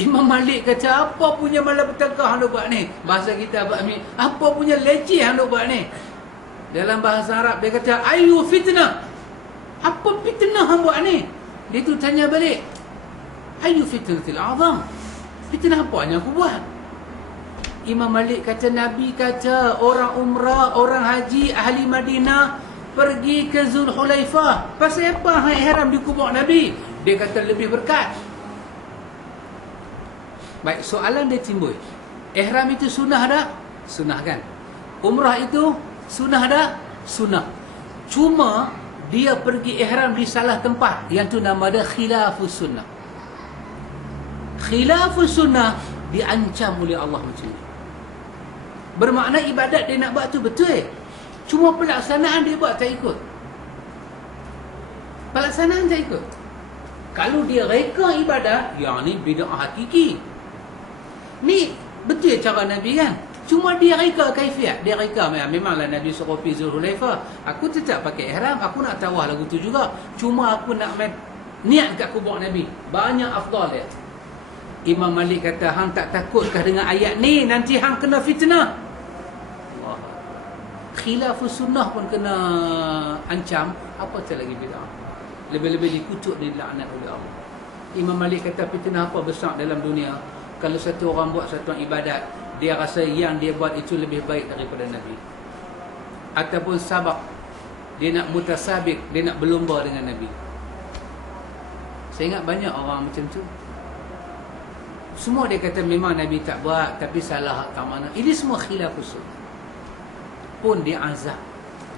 Imam Malik kata, apa punya malapetaka hang buat ni? Bahasa kita apa punya leceh hang buat ni? Dalam bahasa Arab dia kata, ayu fitnah. Apa fitnah hang buat ni? Dia tu tanya balik, ayu fitnatil azam. Fitnah apa yang aku buat? Imam Malik kata, Nabi kata orang umrah, orang haji, ahli Madinah pergi ke Zulhulaifah. Pasal apa hang ihram di kubur Nabi? Dia kata lebih berkat. Baik, soalan dia timbul. Ihram itu sunnah tak? Sunnah kan? Umrah itu sunnah tak? Sunnah. Cuma dia pergi ihram di salah tempat. Yang tu nama dia khilafus sunnah. Khilafus sunnah diancam oleh Allah macam ni. Bermakna ibadat dia nak buat tu betul. Cuma pelaksanaan dia buat tak ikut. Pelaksanaan tak ikut. Kalau dia reka ibadat, yang ni bid'ah hakiki. Ni betul cara Nabi kan? Cuma dia reka kaifiat. Dia reka memanglah Nabi suruh pergi Zulhulaifah. Aku tetap pakai ihram, aku nak tawaf lagu tu juga. Cuma aku nak niat kat kubur Nabi. Banyak afdal dia. Imam Malik kata, hang tak takutkah dengan ayat ni nanti hang kena fitnah? Allah. Khilafus sunnah pun kena ancam, apa lagi bid'ah? Lebih-lebih dikutuk, dilaknat oleh Allah. Imam Malik kata fitnah apa besar dalam dunia? Kalau satu orang buat satu ibadat, dia rasa yang dia buat itu lebih baik daripada Nabi. Ataupun sabak, dia nak mutasabik, dia nak berlumba dengan Nabi. Saya ingat banyak orang macam tu. Semua dia kata memang Nabi tak buat, tapi salah tak mana. Ini semua khilafus sunnah. Pun dia azab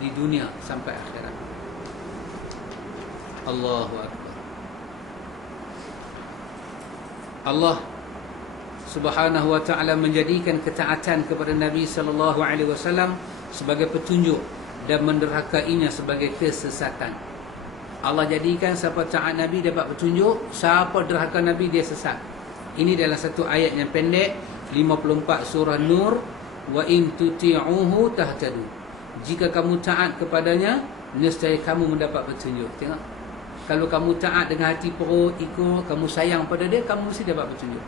di dunia sampai akhirat. Allahu Akbar. Allah Subhanahu wa ta'ala menjadikan ketaatan kepada Nabi sallallahu alaihi wasallam sebagai petunjuk dan menderhakainya sebagai kesesatan. Allah jadikan siapa taat Nabi dapat petunjuk, siapa derhaka Nabi dia sesat. Ini dalam satu ayat yang pendek 54 surah Nur, wa in tuti'uhu tahtadu. Jika kamu taat kepadanya, nescaya kamu mendapat petunjuk. Tengok. Kalau kamu taat dengan hati perut, ikut, kamu sayang pada dia, kamu mesti dapat petunjuk.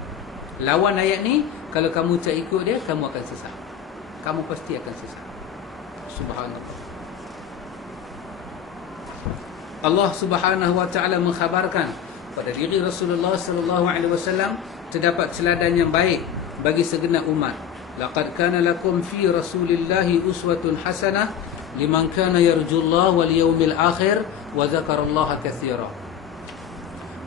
Lawan ayat ni, kalau kamu tak ikut dia, kamu akan sesat. Kamu pasti akan sesat. Subhanallah. Allah Subhanahu wa ta'ala mengkhabarkan pada diri Rasulullah sallallahu alaihi wasallam terdapat teladan yang baik bagi segenap umat. Laqad kana lakum fi Rasulillahi uswatun hasanah liman kana yarjullaha wal yawmil akhir wa dzakarallaha katsira.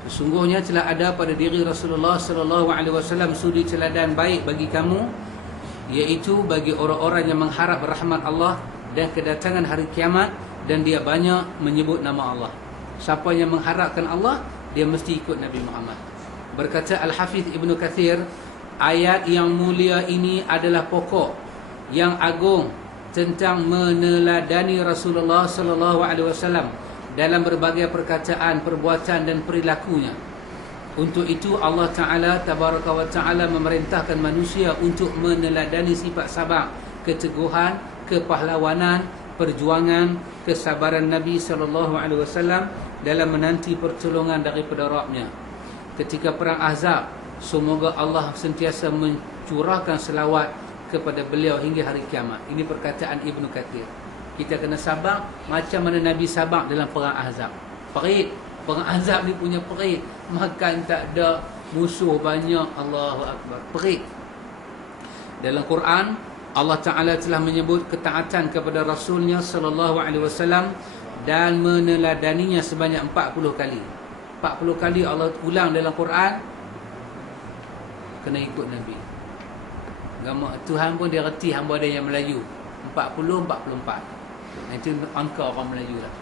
Sesungguhnya telah ada pada diri Rasulullah sallallahu alaihi wasallam suri teladan baik bagi kamu, iaitu bagi orang-orang yang mengharap rahmat Allah dan kedatangan hari kiamat, dan dia banyak menyebut nama Allah. Siapa yang mengharapkan Allah, dia mesti ikut Nabi Muhammad. Berkata Al-Hafidh Ibn Kathir, ayat yang mulia ini adalah pokok yang agung tentang meneladani Rasulullah sallallahu alaihi wasallam dalam berbagai perkataan, perbuatan dan perilakunya. Untuk itu Allah Ta'ala Tabaraka wa Ta'ala memerintahkan manusia untuk meneladani sifat sabar, keteguhan, kepahlawanan, perjuangan, kesabaran Nabi sallallahu alaihi wasallam dalam menanti pertolongan daripada Rabb-Nya. Ketika perang Ahzab, semoga Allah sentiasa mencurahkan selawat kepada beliau hingga hari kiamat. Ini perkataan Ibn Kathir. Kita kena sabar macam mana Nabi sabar dalam perang Ahzab. Perit. Perang Ahzab ni punya perit. Makan tak ada, musuh banyak. Allahu Akbar. Perit. Dalam Quran, Allah Ta'ala telah menyebut ketaatan kepada Rasulnya sallallahu alaihi wasallam dan meneladaninya sebanyak 40 kali. 40 kali Allah ulang dalam Quran, kena ikut Nabi. Agama Tuhan pun dia reti hamba dia yang Melayu. 40, 44. Itu angka orang Melayu lah.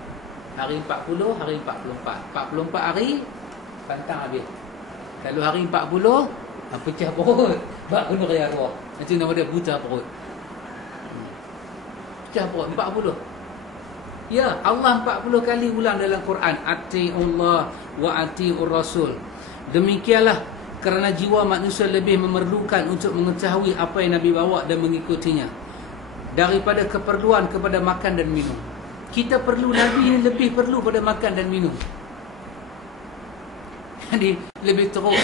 Hari 40, hari 44. 44 hari, pantang habis. Kalau hari 40, pecah perut. Bak kena raya keluar. Itu nama dia buta perut. Pecah perut, 40. Ya, Allah 40 kali ulang dalam Quran. Ati'ullah wa ati'ur Rasul. Demikianlah kerana jiwa manusia lebih memerlukan untuk mengetahui apa yang Nabi bawa dan mengikutinya daripada keperluan kepada makan dan minum. Kita perlu Nabi ini lebih perlu pada makan dan minum. Jadi lebih teruk,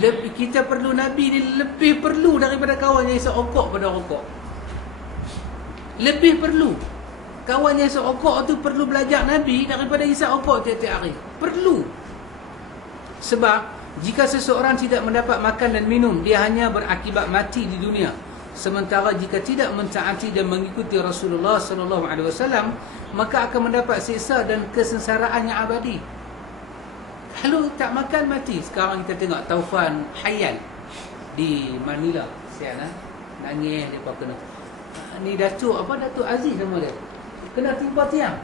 lebih kita perlu Nabi ini lebih perlu daripada kawan yang isap rokok pada rokok. Lebih perlu. Kawan yang isap rokok tu perlu belajar Nabi daripada isap rokok tiap-tiap hari. Perlu. Sebab jika seseorang tidak mendapat makan dan minum, dia hanya berakibat mati di dunia Sementara jika tidak mentaati dan mengikuti Rasulullah sallallahu alaihi wasallam, maka akan mendapat siksa dan kesengsaraan yang abadi. Kalau tak makan mati. Sekarang kita tengok taufan Hayal di Manila. Sial nangis depa kena. Ni Datuk Aziz nama dia. Kena timpa tiang.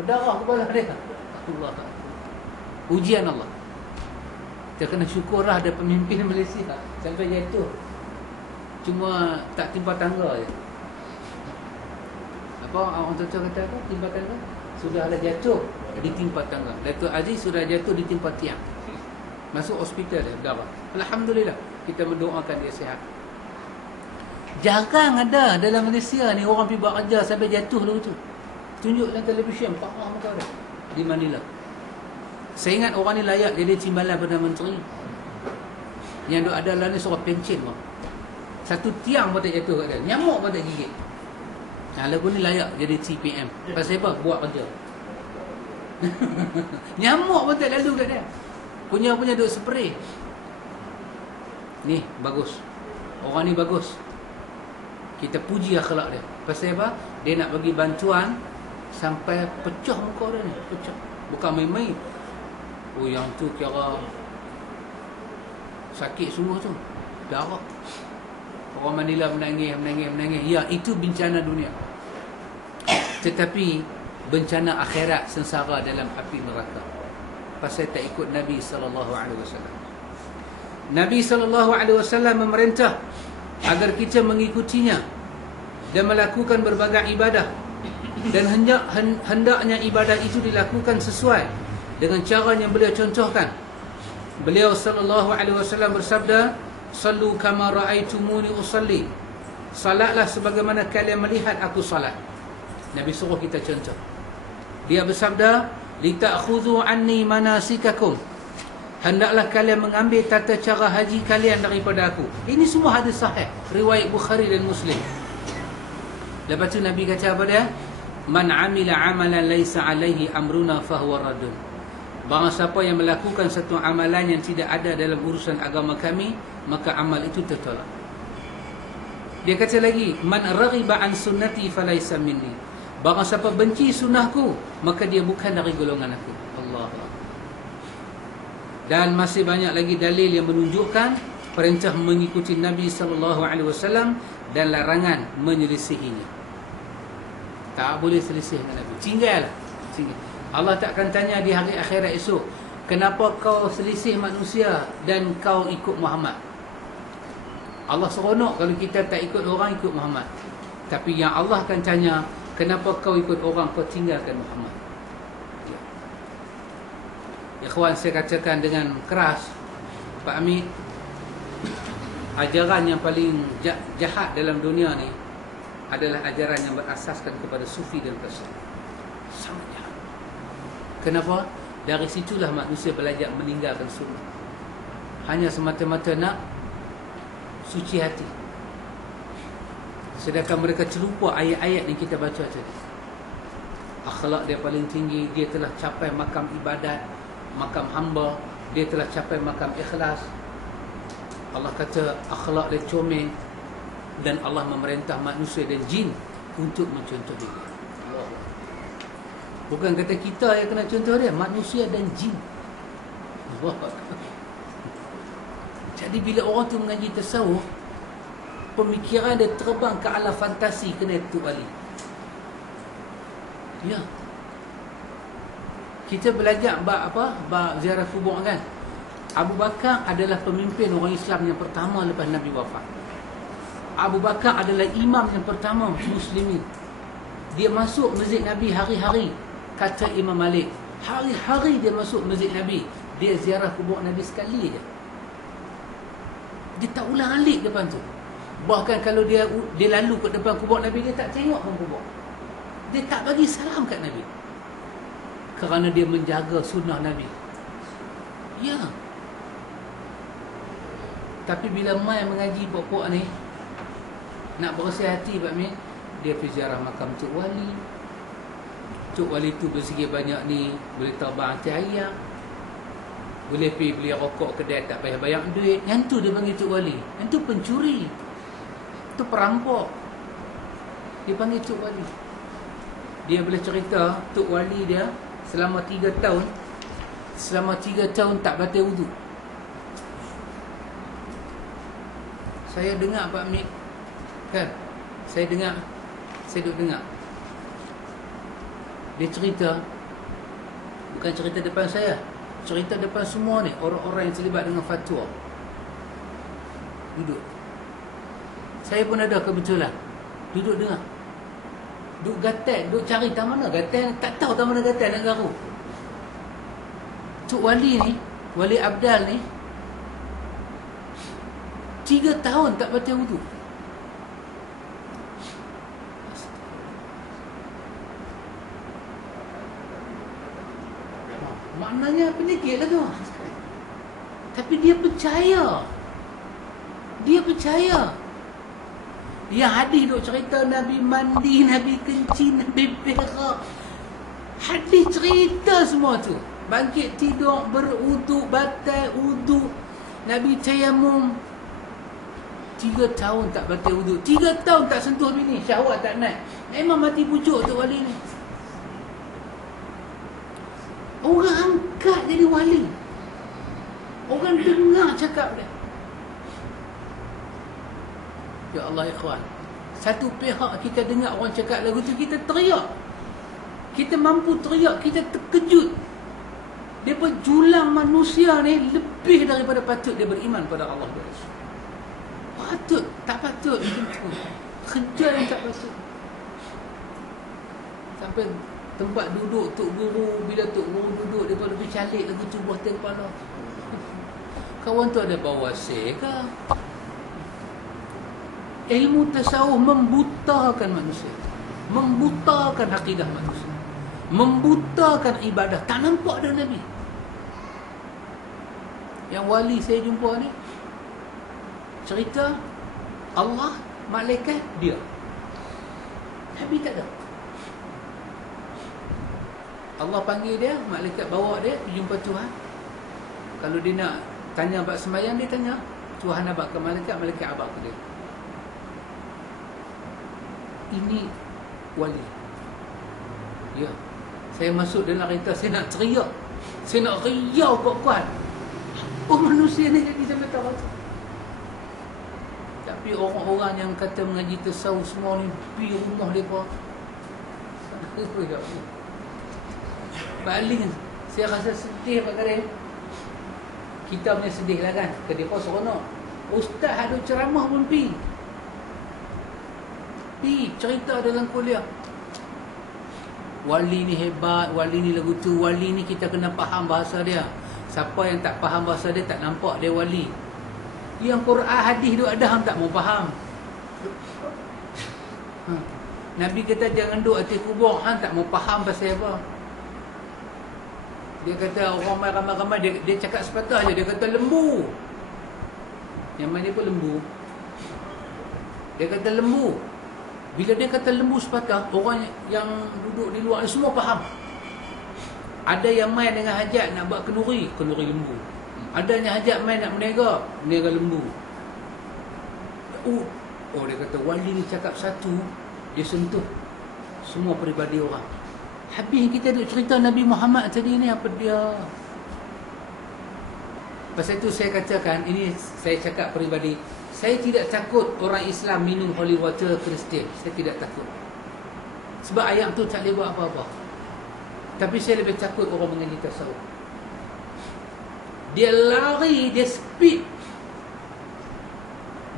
Berdarah kepala dia. Allah. Ujian Allah. Kita kena syukurlah ada pemimpin Malaysia sampai jatuh. Cuma tak timpa tangga je. Orang tua kata apa? Timpa tangga? Sudahlah jatuh ditimpa tangga. Datuk Aziz sudah jatuh ditimpa tiang. Masuk hospital dia berdarah. Alhamdulillah, kita mendoakan dia sihat. Jarang ada dalam Malaysia ni orang pergi buat kerja sampai jatuh dulu tu. Tunjuk dalam televisyen parah muka dia di Manila. Saya ingat orang ni layak jadi timbalan Perdana Menteri. Yang duk ada lah ni suruh pencen bang. Satu tiang pun tak jatuh kat dia. Nyamuk pun tak gigit. Lagu ni layak jadi CPM. Pasal apa? Buat kerja. Nyamuk pun tak lalu kat dia. Punya duk spray. Ni bagus. Orang ni bagus. Kita puji akhlak dia. Pasal apa? Dia nak bagi bantuan sampai pecah muka dia ni. Pecah. Bukan main-main. Oh yang tu kira sakit sungguh tu. Darah. Orang Manila menangis. Ya, itu bencana dunia. Tetapi bencana akhirat sengsara dalam api neraka. Pasal tak ikut Nabi SAW. Nabi SAW memerintah agar kita mengikutinya dan melakukan berbagai ibadah. Dan hendaknya ibadah itu dilakukan sesuai dengan cara yang beliau contohkan. Beliau SAW bersabda, "Sallu kama ra'aitumuni usalli." Salatlah sebagaimana kalian melihat aku salat. Nabi suruh kita contoh. Dia bersabda, "Lita'khudhu anni manasikakum." Hendaklah kalian mengambil tata cara haji kalian daripada aku. Ini semua hadis sahih, riwayat Bukhari dan Muslim. Lepas tu Nabi kata apa dia? "Man 'amila 'amalan laisa 'alaihi amruna fahuwa raddun." Barang siapa yang melakukan satu amalan yang tidak ada dalam urusan agama kami, maka amal itu tertolak. Dia kata lagi, "Man raghiba an sunnati falaysa minni." Barang siapa benci sunnahku, maka dia bukan dari golongan aku. Allah. Dan masih banyak lagi dalil yang menunjukkan perintah mengikuti Nabi SAW dan larangan menyelisihinya. Tak boleh selisih dengan Nabi. Tinggal. Allah takkan tanya di hari akhirat esok, kenapa kau selisih manusia dan kau ikut Muhammad? Allah seronok kalau kita tak ikut orang, ikut Muhammad. Tapi yang Allah akan tanya, kenapa kau ikut orang, kau tinggalkan Muhammad? Ya. Ikhwan, saya katakan dengan keras, Pak Amir, ajaran yang paling jahat dalam dunia ni adalah ajaran yang berasaskan kepada sufi dan tasawuf. Sangat jahat. Kenapa? Dari situlah manusia belajar meninggalkan sunnah. Hanya semata-mata nak suci hati. Sedangkan mereka terlupa ayat-ayat yang kita baca tadi. Akhlak dia paling tinggi. Dia telah capai makam ibadat, makam hamba. Dia telah capai makam ikhlas. Allah kata akhlak dia comel. Dan Allah memerintah manusia dan jin untuk mencontoh dia. Bukan kata kita yang kena contoh dia, manusia dan jin. Jadi bila orang tu mengaji tasawuf, pemikiran dia terbang ke alam fantasi kena Datuk Ali. Ya. Kita belajar bab ziarah kubur kan. Abu Bakar adalah pemimpin orang Islam yang pertama lepas Nabi wafat. Abu Bakar adalah imam yang pertama muslimin. Dia masuk masjid Nabi hari-hari. Kata Imam Malik, hari-hari dia masuk masjid Nabi. Dia ziarah kubur Nabi sekali je. Dia tak ulang-alik depan tu. Bahkan kalau dia lalu ke depan kubur Nabi, dia tak tengok pun kubur. Dia tak bagi salam kat Nabi. Kerana dia menjaga sunnah Nabi. Ya. Tapi bila mai mengaji pokok ni, nak bersih hati Pak Min, dia pergi ziarah makam Tok Wali. Tok Wali tu bersegi banyak ni, boleh terbang atas ayam, boleh pergi beli rokok kedai tak payah bayar duit. Yang tu dia panggil Tok Wali. Yang tu pencuri. Tu perampok. Dia panggil Tok Wali. Dia boleh cerita Tok Wali dia selama 3 tahun, selama 3 tahun tak batal wuduk. Saya dengar Pak Mik, kan? Saya dengar, saya duduk dengar. Dia cerita, bukan cerita depan saya, cerita depan semua ni, orang-orang yang terlibat dengan fatwa. Duduk. Saya pun ada kebetulan duduk dengar. Duduk gatal, duduk cari tak mana gatal, tak tahu tak mana gatal nak garu. Tok Wali ni, Wali Abdal ni 3 tahun tak batal wuduk. Maknanya penyakit lah tu. Tapi dia percaya. Dia percaya. Yang hadis duk cerita Nabi mandi, Nabi kencing, Nabi berak. Hadis cerita semua tu. Bangkit tidur, berwuduk, batal wuduk, Nabi tayamum. 3 tahun tak batal wuduk, 3 tahun tak sentuh bini, syahwat tak naik. Memang mati pucuk Tok Wali ni. Orang angkat jadi wali. Orang dengar cakap dia. Ya Allah ikhwan, satu pihak kita dengar orang cakap lagu tu, kita teriak. Kita mampu teriak, kita terkejut. Dia julang manusia ni lebih daripada patut dia beriman pada Allah dan Rasul. Patut, tak patut. Kerja yang tak patut. Sampai tempat duduk Tok Guru, bila Tok Guru duduk, dia lebih calik lagu tu buah tiang kepala. Kawan tu ada bawasir ke? Ilmu tasawuf membutakan manusia, membutakan akidah manusia, membutakan ibadah. Tak nampak dah Nabi. Yang wali saya jumpa ni cerita Allah, malaikat, dia. Nabi tak ada. Allah panggil dia, malaikat bawa dia pergi jumpa Tuhan. Kalau dia nak tanya bab sembahyang, dia tanya Tuhan abad ke malaikat, malaikat abad ke dia. Ini wali. Ya. Saya masuk dalam kereta, saya nak teriak. Saya nak riau kuat-kuat. Oh, manusia ni jadi sampai tak rasa. Tapi orang-orang yang kata mengaji tasawuf semua ni pergi rumah mereka. Paling saya rasa sedih Pak Karim. Kita punya sedih lah kan. Ke mereka seronok. Ustaz ada ceramah pun pergi. Cerita dalam kuliah. Wali ni hebat, wali ni lagu tu, wali ni kita kena faham bahasa dia. Siapa yang tak faham bahasa dia tak nampak dia wali. Yang Quran hadis tu ada hang tak mau faham. Nabi kata jangan duduk atas kubur, hang tak mau faham pasal apa. Dia kata orang ramai-ramai dia cakap sepatah je, dia kata lembu. Yang mana dia pun lembu. Dia kata lembu. Bila dia kata lembu sepatah, orang yang duduk di luar ni semua faham. Ada yang main dengan hajat nak buat kenduri, kenduri lembu. Ada yang hajat main nak menega, menega lembu. Oh dia kata wali ni cakap satu, dia sentuh semua peribadi orang. Habis kita duk cerita Nabi Muhammad tadi ni apa dia. Pasal itu saya katakan, ini saya cakap peribadi, saya tidak takut orang Islam minum holy water Kristian. Saya tidak takut. Sebab ayat tu tak boleh buat apa-apa. Tapi saya lebih takut orang mengaji tasawuf. Dia lari, dia speed.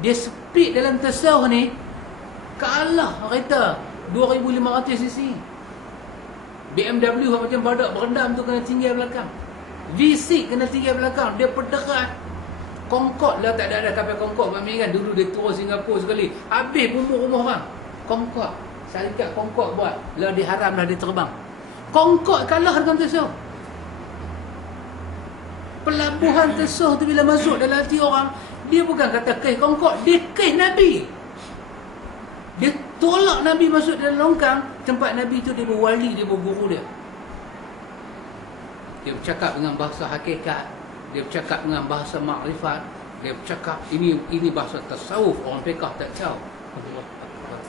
Dia speed dalam tasawuf ni kalah kereta 2500cc. BMW macam badak berendam tu kena tinggal belakang. V6 kena tinggal belakang. Dia perderat. Concorde lah tak ada kapal Concorde Pak Min kan. Dulu dia turun Singapura sekali, habis rumah-rumah orang. Concorde, syarikat Concorde buat lah, dia haram lah dia terbang. Concorde kalah dengan Tesoh. Pelabuhan Tesoh tu bila masuk dalam hati orang, dia bukan kata kes Concorde, dia kes Nabi. Dia tolak Nabi masuk dalam longkang. Tempat Nabi tu dia berwali, dia berguru dia. Dia bercakap dengan bahasa hakikat, dia bercakap dengan bahasa makrifat, dia bercakap ini bahasa tasawuf, orang fiqh tak tahu. Allah Akbar.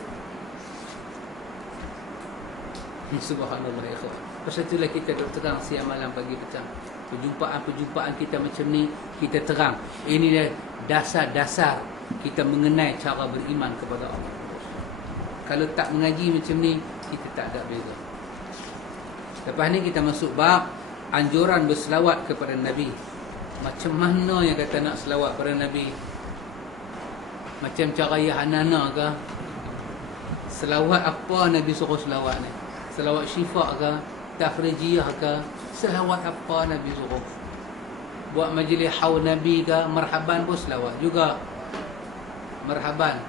Subhanallah ya ikhwan. Pasal itulah kita dok terang siang malam pagi petang. Perjumpaan-perjumpaan kita macam ni kita terang. Ini dah dasar-dasar kita mengenai cara beriman kepada Allah. Kalau tak mengaji macam ni, kita tak ada beza. Lepas ni kita masuk bab anjuran berselawat kepada Nabi. Macam mana yang kata nak selawat kepada Nabi? Macam cara ya Hanana ke? Selawat apa Nabi suruh selawat ni? Selawat syifa ke? Tafrijiyah ke? Selawat apa Nabi suruh? Buat majlis haul Nabi ke? Marhaban pun selawat juga. Marhaban.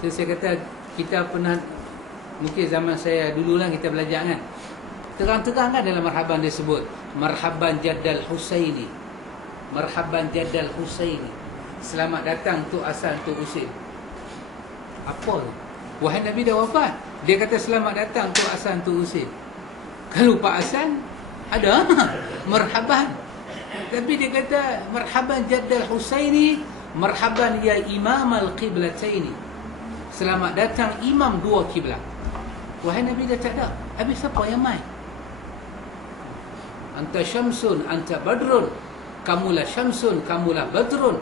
So, saya kata kita pernah, mungkin zaman saya dulu lah kita belajar kan, terang-terang kan dalam marhaban dia sebut marhaban jaddal Husaini, marhaban jaddal Husaini, selamat datang Tok Hasan, Tok Husain. Apa tu? Wahai Nabi dah wafat, dia kata selamat datang Tok Hasan, Tok Husain. Kalau Pak Hasan ada marhaban, tapi dia kata marhaban jaddal Husaini, marhaban ya imam al-qiblataini, selamat datang imam dua kiblat. Wahai Nabi dah tak ada, habis siapa yang main? Anta syamsun, anta badrun, kamulah syamsun, kamulah badrun,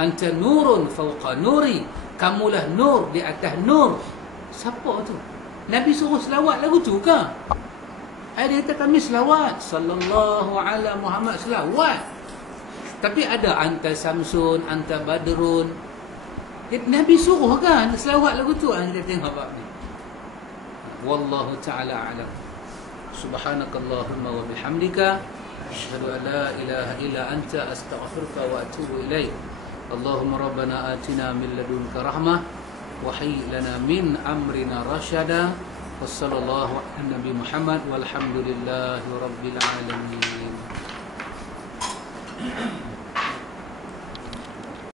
anta nurun fawqa nuri, kamulah nur di atas nur. Siapa tu? Nabi suruh selawat lagu tu ke? Ada kata kami selawat sallallahu ala Muhammad, selawat. Tapi ada anta samsun, anta badrun. Nabi suruh kan selawat lagu tu. Kita tengok bab ni. Wallahu ta'ala a'lam. Subhanakallahumma wa bihamdika asyhadu an la ilaha illa anta astaghfiruka wa atubu ilaik. Allahumma rabbana atina min ladunka rahmah wa hayyi lana min amrina rashada. Wassallallahu ala nabi Muhammad walhamdulillahi rabbil alamin.